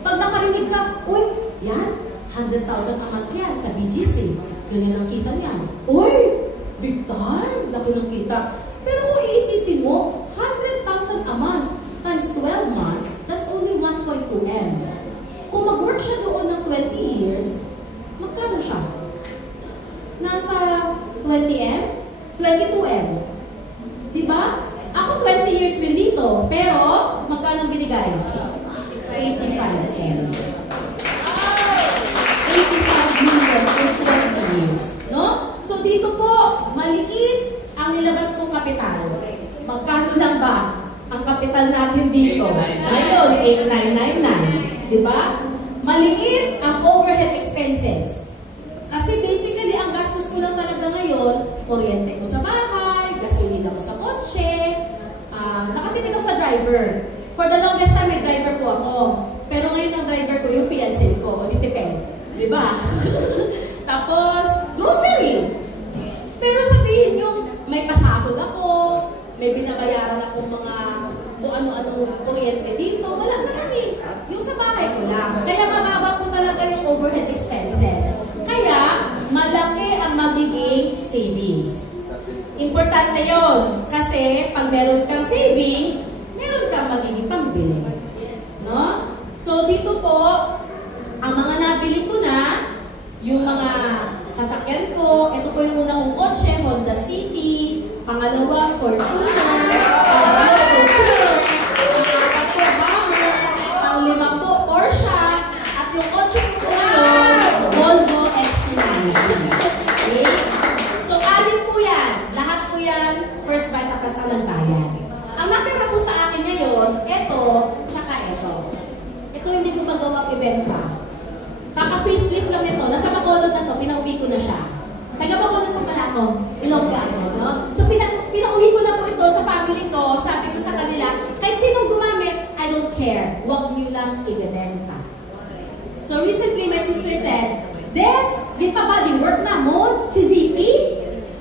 Pag nakarinig ka, uy, yan, 100,000 a month yan sa BGC. Ganyan ang kita niyan. Uy, big time, laki ng kita. Pero kung iisipin mo, 100,000 a month times 12 months, that's only 1.2 M. Kung mag-work siya doon ng 20 years, magkano siya? Nasa 20 M? 22 M. Diba? Ako 20 years din dito, pero magkano binigay? 85 M. kapital natin dito. Ngayon, 8,999. Di ba? Maliit ang overhead expenses. Kasi basically, ang gastos ko lang talaga ngayon, kuryente ko sa bahay, gasolina ko sa kotse, nakatipid ako sa driver. For the longest time, may driver po ako. Pero ngayon ang driver ko, yung fiancé ko, o ditipend. Di ba? Tapos, grocery. Pero sabihin yung may pasahod ako, may binabayaran akong mga kung ano-anong kuryente dito, wala naman eh. Yung sa bahay ko lang. Kaya mababa po talaga yung overhead expenses. Kaya, malaki ang magiging savings. Importante yon kasi pag meron kang savings, meron kang magiging pambili. No? So, dito po, ang mga nabili ko na, yung mga sasakyan ko, ito po yung una kong kotse, Honda City, pangalawa, Fortuner, pangalawa, Fortuner, pangalawa po, Hummer, panglima po, Porsche, at yung kotse ko po ngayon, Volvo XC90. Okay? So, alin po yan? Lahat po yan, first buy tapos ang nagbayad. Ang natira po sa akin ngayon, ito, tsaka ito. Ito hindi ko magawang ibenta. Kaka-facelift lang nito. Nasa Bacolod na to, pinauwi ko na siya. Taga-Bacolod pa pala ako, Ilonggo, no? So, pinauwi ko na po ito sa family ko. Sabi ko sa kanila, kahit sinong gumamit, I don't care. Huwag niyo lang ibebenta. So, recently, my sister said, Des, di pa ba di work na mo? Si ZP?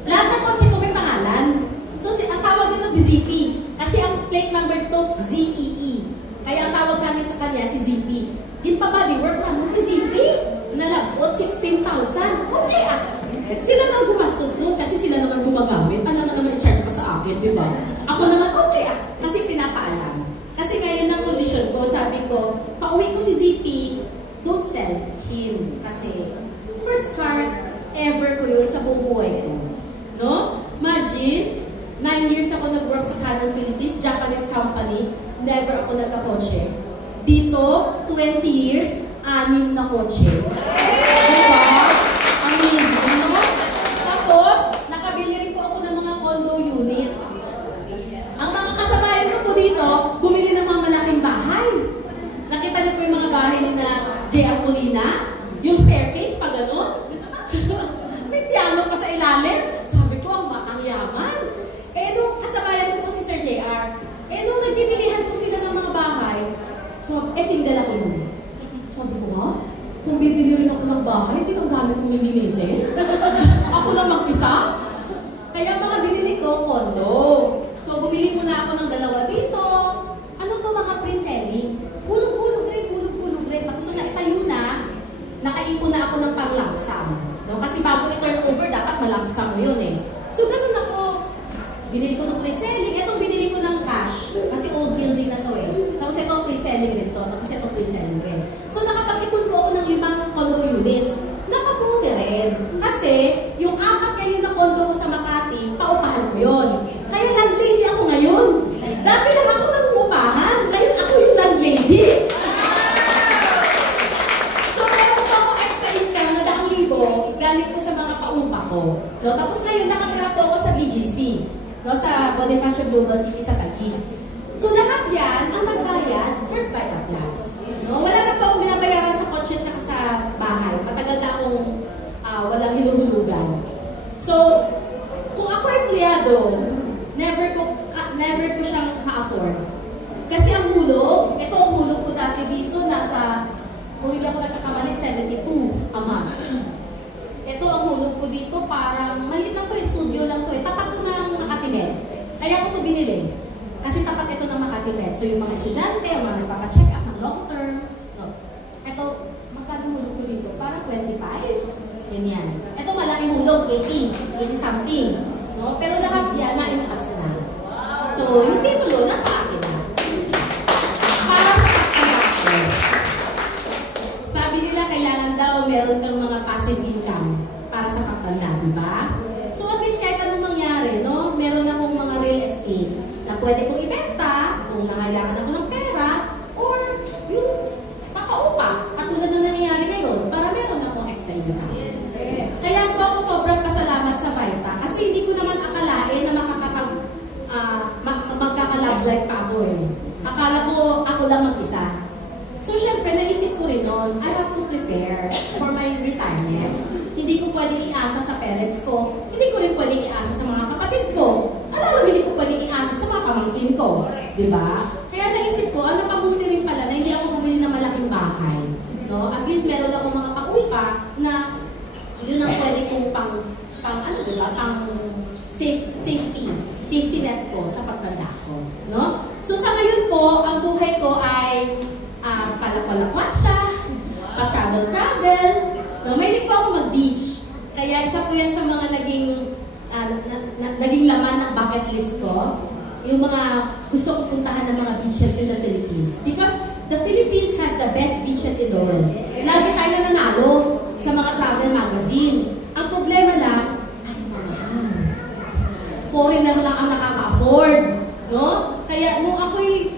Lahat ng kotse ko may pangalan. So, ang tawag nito si ZP. Kasi ang plate number to, ZEE. Kaya ang tawag namin sa kanya, si ZP. Di pa ba di work na mo? Si ZP? Nalabot, 16,000. Okay ah. Sila nang gumastos doon kasi sila naman gumagamit. Ano na naman i-charge pa sa akin, di ba? Ako naman, okay ah. Kasi pinapaalam. Kasi ngayon ang condition ko, sabi ko, pauwi ko si ZP, don't sell him. Kasi first car ever ko yun sa buong buhay ko. No? Imagine, 9 years ako nag-work sa Canon Philippines, Japanese company, never ako nagka-kotse. Dito, 20 years, 6 na kotse. Diba? Amazing, no? Tapos, nakabili rin po ako ng mga condo units. Ang mga kasabayan ko po dito, bumili ng mga malaking bahay. Nakita niyo po yung mga bahay ni na J.R. Molina? Yung staircase, pa ganun. May piano pa sa ilalim. Sabi ko, ang yaman. Eh, nung kasabayan ko po si Sir J.R., nung nagbibilihan po sila ng mga bahay, so, single ako nun. Sabi ko, ha? Kung bibili rin ako ng bahay, hindi ang dami kong lilinisin. Ako lang mag-isa. Kaya mga binili ko, condo. So, bumili muna ako ng 2 dito. Ano to mga pre-selling? Hulog-hulog rin. Tapos nung naitayo na, nakaipon na ako ng panglamsam. No? Kasi bago i-turn over, dapat malamsam mo yun eh. So, ganun ako. Binili ko ng pre-selling. Itong binili ko ng cash. Kasi old building na to eh. Tapos itong pre-selling rin to. Tapos itong pre-selling rin. So nakapag-ipon po ako ng 5 condo units. Nakaputi rin. Kasi yung 4 ngayon na condo ko sa Makati, paupahan ko yun. Kaya landlady ako ngayon. Dati lang ako nangungupahan. Ngayon ako yung landlady. So meron po ako extra income na 100,000 galing po sa mga paupa ko. No? Tapos ngayon nakatira po ako sa BGC. No, sa Bonifacio Global City sa Taguig. So lahat yan, ang nagbayad, first buy at last. No? Wala na po akong binabayaran sa kotse at sa bahay. Matagal na akong walang hinuhulugan. So, kung ako empleyado, never ko siyang ma-afford. Kasi ang hulog, ito ang hulog ko dati dito, nasa, kung hindi ako nagkakamali, 72 a month. Ito ang hulog ko dito, parang maliit lang to, studio lang to. Tapat ko ng Makati-Med. Kaya ko ito binili. Kasi tapat ito ng Makati-Med. So yung mga estudyante, yung mga nagpapacheck up ng long term. No. Ito, magkano hulog ko dito? Parang 25. Yan. Ito malaking hulog, 80 something. No? Pero lahat yan, na-impas na. So yung titulo, nasa akin na. Para sa pagkakas. Sabi nila, kailangan daw meron kang mga passive income para sa pagtanda, di ba? So at least kahit anong mangyari, no? Meron akong mga real estate na pwede kong ibenta kung nangailangan ako ng pera or yung papaupa, katulad na nangyayari ngayon, para meron akong extra income. Kaya po ako sobrang pasalamat sa Vita kasi hindi ko naman akalain na magkaka-love life pa ako eh. syempre, naisip ko rin noon, I have to prepare for my retirement. Hindi ko pwedeng iasa sa parents ko. Hindi ko rin pwedeng iasa sa mga kapatid ko. Alam, hindi ko pwedeng iasa sa mga pamangkin ko. Diba? Kaya naisip ko, ano mabuti rin pala na hindi ako bumili ng malaking bahay. No? At least meron ako mga paupa na yun ang pwede kong safety net ko sa pagtanda ko. No? So sa ngayon po, ang buhay ko ay palapalakwat siya, pa-travel. No, mahilig po ako mag-beach. Kaya isa po yan sa mga naging laman ng bucket list ko. Yung mga gusto ko puntahan ng mga beaches in the Philippines. Because the Philippines has the best beaches in the world. Lagi tayo nananalo sa mga travel magazine. Ang problema lang, ay mahal. Foreigner lang ang nakaka-afford. No? Kaya nung ako'y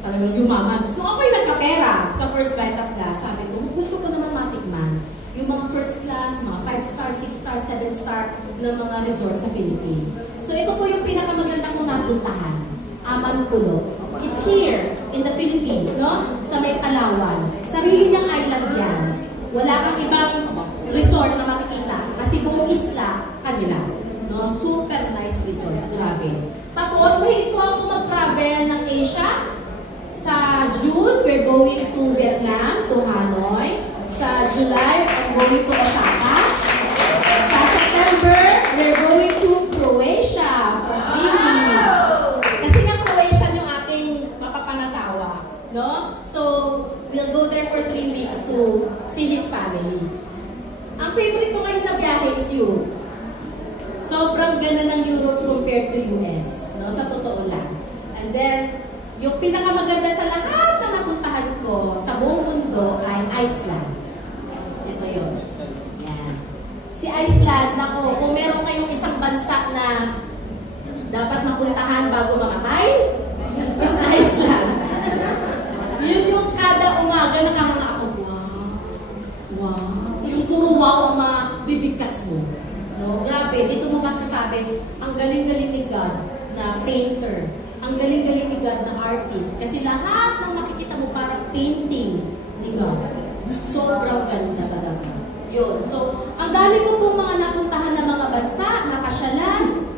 talagang yumaman. Nung ako'y nagkapera sa First Vita Plus, sabi ko, gusto ko naman matikman yung mga first class, mga 5-star, 6-star, 7-star ng mga resort sa Philippines. So ito po yung pinakamaganda kong napuntahan. Amanpulo. It's here in the Philippines, no? Sa may Palawan. Sarili niyang island yan. Wala kang ibang resort na makikita. Kasi buong isla, kanila. No? Super nice resort. Grabe. Tapos, mahilig po ako mag-travel ng Asia. Sa June, we're going to Vietnam, to Hanoi. Sa July, I'm going to Osaka. Sa September, we're going to Croatia for 3 weeks. Kasi nga Croatian yung ating mapapangasawa. No? So, we'll go there for 3 weeks to see his family. Ang favorite ko ngayon na biyahe is Europe. Sobrang ganda ng Europe compared to US. No? Sa totoo lang. And then, yung pinakamaganda sa lahat na napuntahan ko sa buong mundo ay Iceland. Ito yun. Yan. Si Iceland, nako, kung meron kayong isang bansa na dapat mapuntahan bago mamatay, it's Iceland. Yun yung kada umaga nakamanga ako, wow. Yung puro wow ang mabibigkas mo. No? Grabe, dito mo masasabi, ang galing-galing ni God na painter. Ang galing-galing ni God na artist. Kasi lahat ng makikita mo parang painting ni God. Sobrang ganda talaga. Yun. So, ang dami ko po mga napuntahan na mga bansa, napasyalan.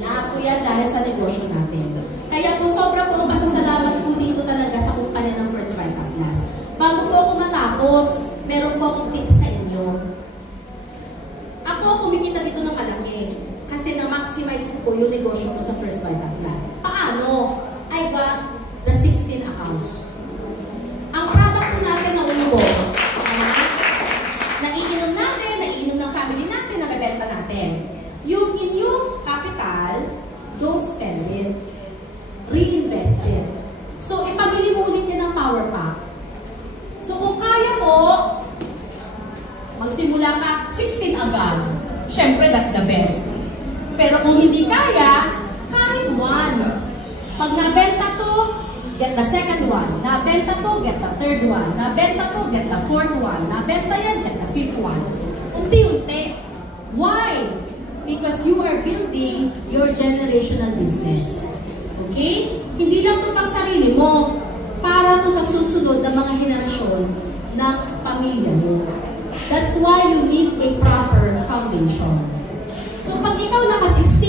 Lahat po yan dahil sa negosyo natin. Kaya po, sobrang po pasasalamat po dito talaga sa kumpanya ng First Vita Plus. Bago po ako matapos, meron po akong tips sa inyo. Ako, kumikita dito ng malaki. Kasi na-maximize ko po yung negosyo ko sa First Vita Plus. Paano? I got the 16 accounts. Ang product po natin na ulubos. Naiinom natin, naiinom ng family natin, nabibenta natin. Yung inyong capital, don't spend it. Reinvest it. So, ipamili mo ulit yan ng power pack. So, kung kaya mo, magsimula ka 16 agad. Siyempre, that's the best. Pero kung hindi kaya, kahit one. Pag nabenta to, get the second one. Nabenta to, get the third one. Nabenta to, get the fourth one. Nabenta yan, get the fifth one. Unti-unti. Why? Because you are building your generational business. Okay? Hindi lang to pang sarili mo. Para to sa susunod na mga henerasyon ng pamilya mo. That's why you need a proper foundation. So, pag ikaw naka-16,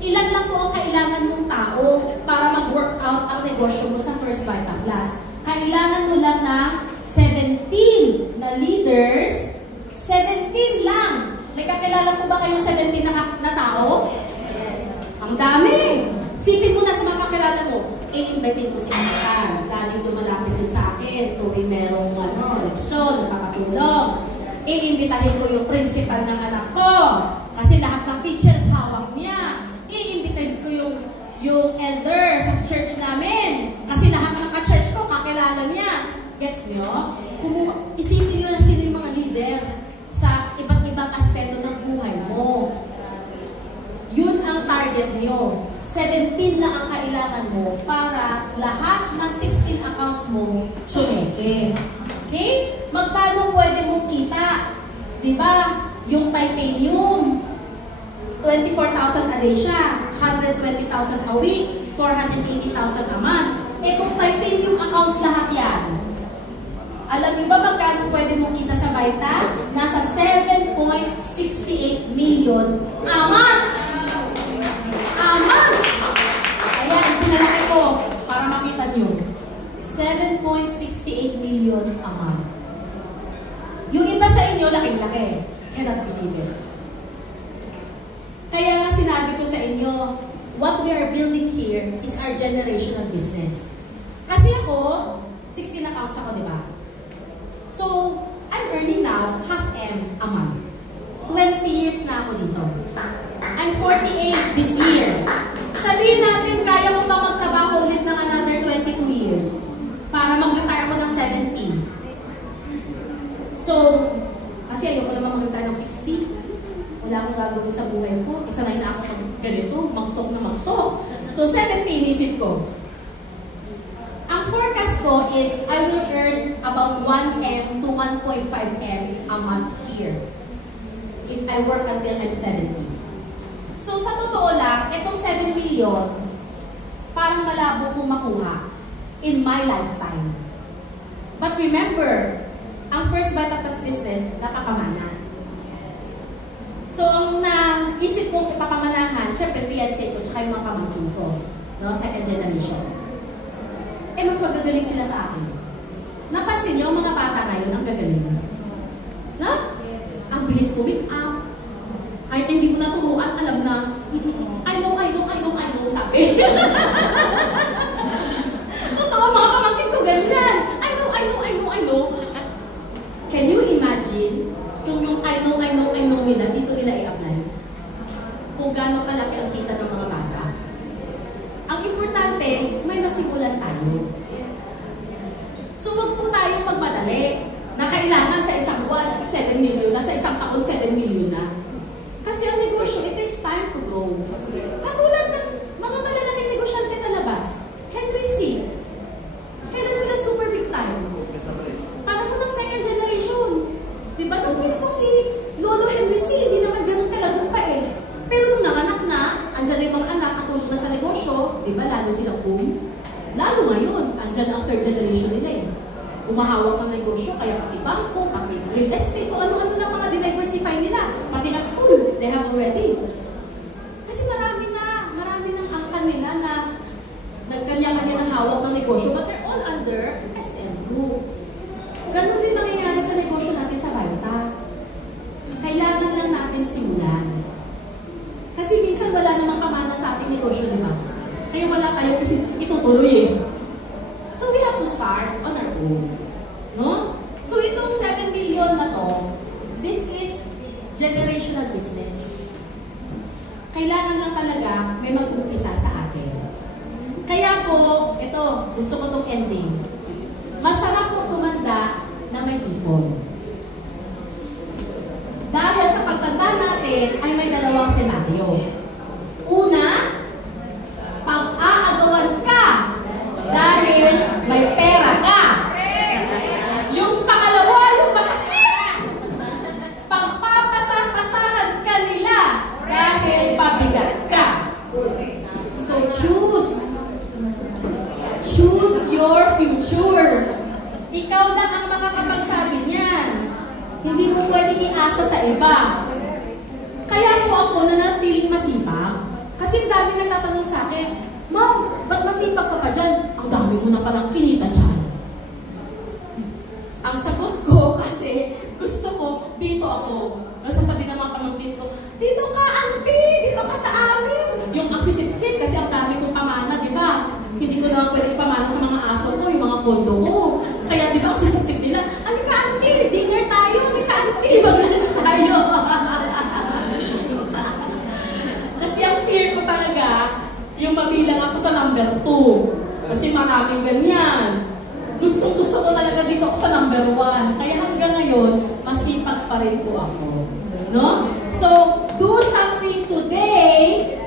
ilan lang po ang kailangan mong tao para mag-work out ang negosyo mo sa First Vita Plus? Kailangan mo lang na 17 na leaders. 17 lang. May kakilala po ba kayong 17 na tao? Yes. Ang dami. Sipin mo na sa mga kakilala mo. I-invite ko si Marta. Laging dumalapit yun sa akin. Tuwing merong leksyon, nagpapatulong. I-imbitahin ko yung principal ng anak ko. Kasi lahat ng teachers hawak niya. I-imbitahin ko yung elders sa church namin. Kasi lahat ng ka-church ko, kakilala niya. Gets niyo? Isipin niyo na sino yung mga leader sa iba't ibang aspeto ng buhay mo. Yun ang target niyo. 17 na ang kailangan mo para lahat ng 16 accounts mo tsumeke. Okay? Magkano pwede mong kita? Diba? Yung titanium, 24,000 a day siya, 120,000 a week, 480,000 a month. Eh kung titanium accounts lahat yan, Vita, nasa 7.68 million a month. A month! Ayan, pinalaki ko para makita nyo. 7.68 million a month. Yung iba sa inyo, laking-laki. Cannot believe it. Kaya nga sinabi ko sa inyo, what we are building here is our generational business. Kasi ako, 16 accounts ako, di ba? So, I'm earning now half M a month. 20 years na ako dito. I'm 48 this year. Sabihin natin, kaya mo pa magtrabaho ulit ng another 22 years para mag-retire ko ng 70. So, kasi ayoko naman mag-retire ng 60. Wala akong gagawin sa buhay ko. Isanay na ako ganito, magtok na magtok. So, 70 inisip ko. Ang forecast ko is I will earn about 1M to 1.5M a month here if I work until I'm 70. So, sa totoo lang, itong 7 million, parang malabo kong makuha in my lifetime. But remember, ang First Vitatas business, napapamana. So, ang naisip kong ipapamanahan, syempre, fiancé ko, tsaka yung mga pamangkin ko, no? Second generation. Eh, mas magagaling sila sa akin. Napansin niyo, mga bata ngayon, ang gagaling. No? Ang bilis ko make up. Kahit hindi ko naturuan, alam na. I know, sabi. Totoo, mga pamangkin ko ganyan. I know. Can you imagine kung yung I know nila, dito nila i-apply? Kung gano'ng kalaki ang kita ng mga bata. Ang importante, may nasimulan tayo. So, wag po tayong magmadali na kailangan sa isang buwan, 7 million na, sa isang taon, 7 million na. Kasi ang negosyo, it takes time to grow. Katulad ng mga malalaking negosyante sa labas, Henry C. Kailan sila super big time? Panahon ng second generation. Diba? Nung mismo si Lolo Henry C, hindi naman ganun talagang pa eh. Pero nung nanganak na, andyan yung mga anak, katulad na sa negosyo, diba? Lalo silang lalo ngayon, andyan ang third generation nila eh. Umahawak ng negosyo, kaya pati bangko, pati real estate, o ano-ano na mga diversify nila. Pati na school, they have already. Kasi marami ng angkan nila na nagkanya-kanya ng hawak ng negosyo, but they're all under SM Group. Ganun din nangyayari sa negosyo natin sa Vita. Kailangan lang natin simulan. Kasi minsan wala namang pamana sa ating negosyo, di ba? Kaya wala tayong itutuloy eh. So we have to start on our own. No? So itong 7 million na to, this is generational business. Kailangan lang talaga may mag-umpisa sa atin. Kaya po, ito, gusto ko itong ending. Masarap po tumanda na may ipon. Dahil sa pagtanda natin ay may dalawang senaryo. Una, pag-aagawan ka dahil may pera ka. Yung pangalawa, yung masakit. Pagpapasahan ka nila dahil pabigat ka. So choose your future. Ikaw lang ang makakapagsabi niyan. Hindi mo pwedeng iasa sa iba. Kaya po ako nanatiling masipag. Kasi ang dami nagtatanong sa akin, Ma'am, ba't masipag ka pa dyan? Ang dami mo na palang kinita dyan. Ang sagot ko kasi gusto ko, dito ako. Nasasabi ng mga pamangkin ko, dito ka, auntie! Dito ka sa amin! Yung ang sisip-sip kasi ang dami kong pamana, di ba? Hindi ko naman pwedeng pamana sa mga aso ko, yung mga kondo ko. Kaya di ba, ang sisip-sip nila, halika auntie! Dinner tayo! Halika auntie! Mag-lunch tayo! Kasi ang fear ko talaga, yung mabilang ako sa number 2. Kasi maraming ganyan. Gustong-gusto ko talaga dito ako sa number 1. Kaya hanggang ngayon, masipag pa rin po ako. No? So, do something today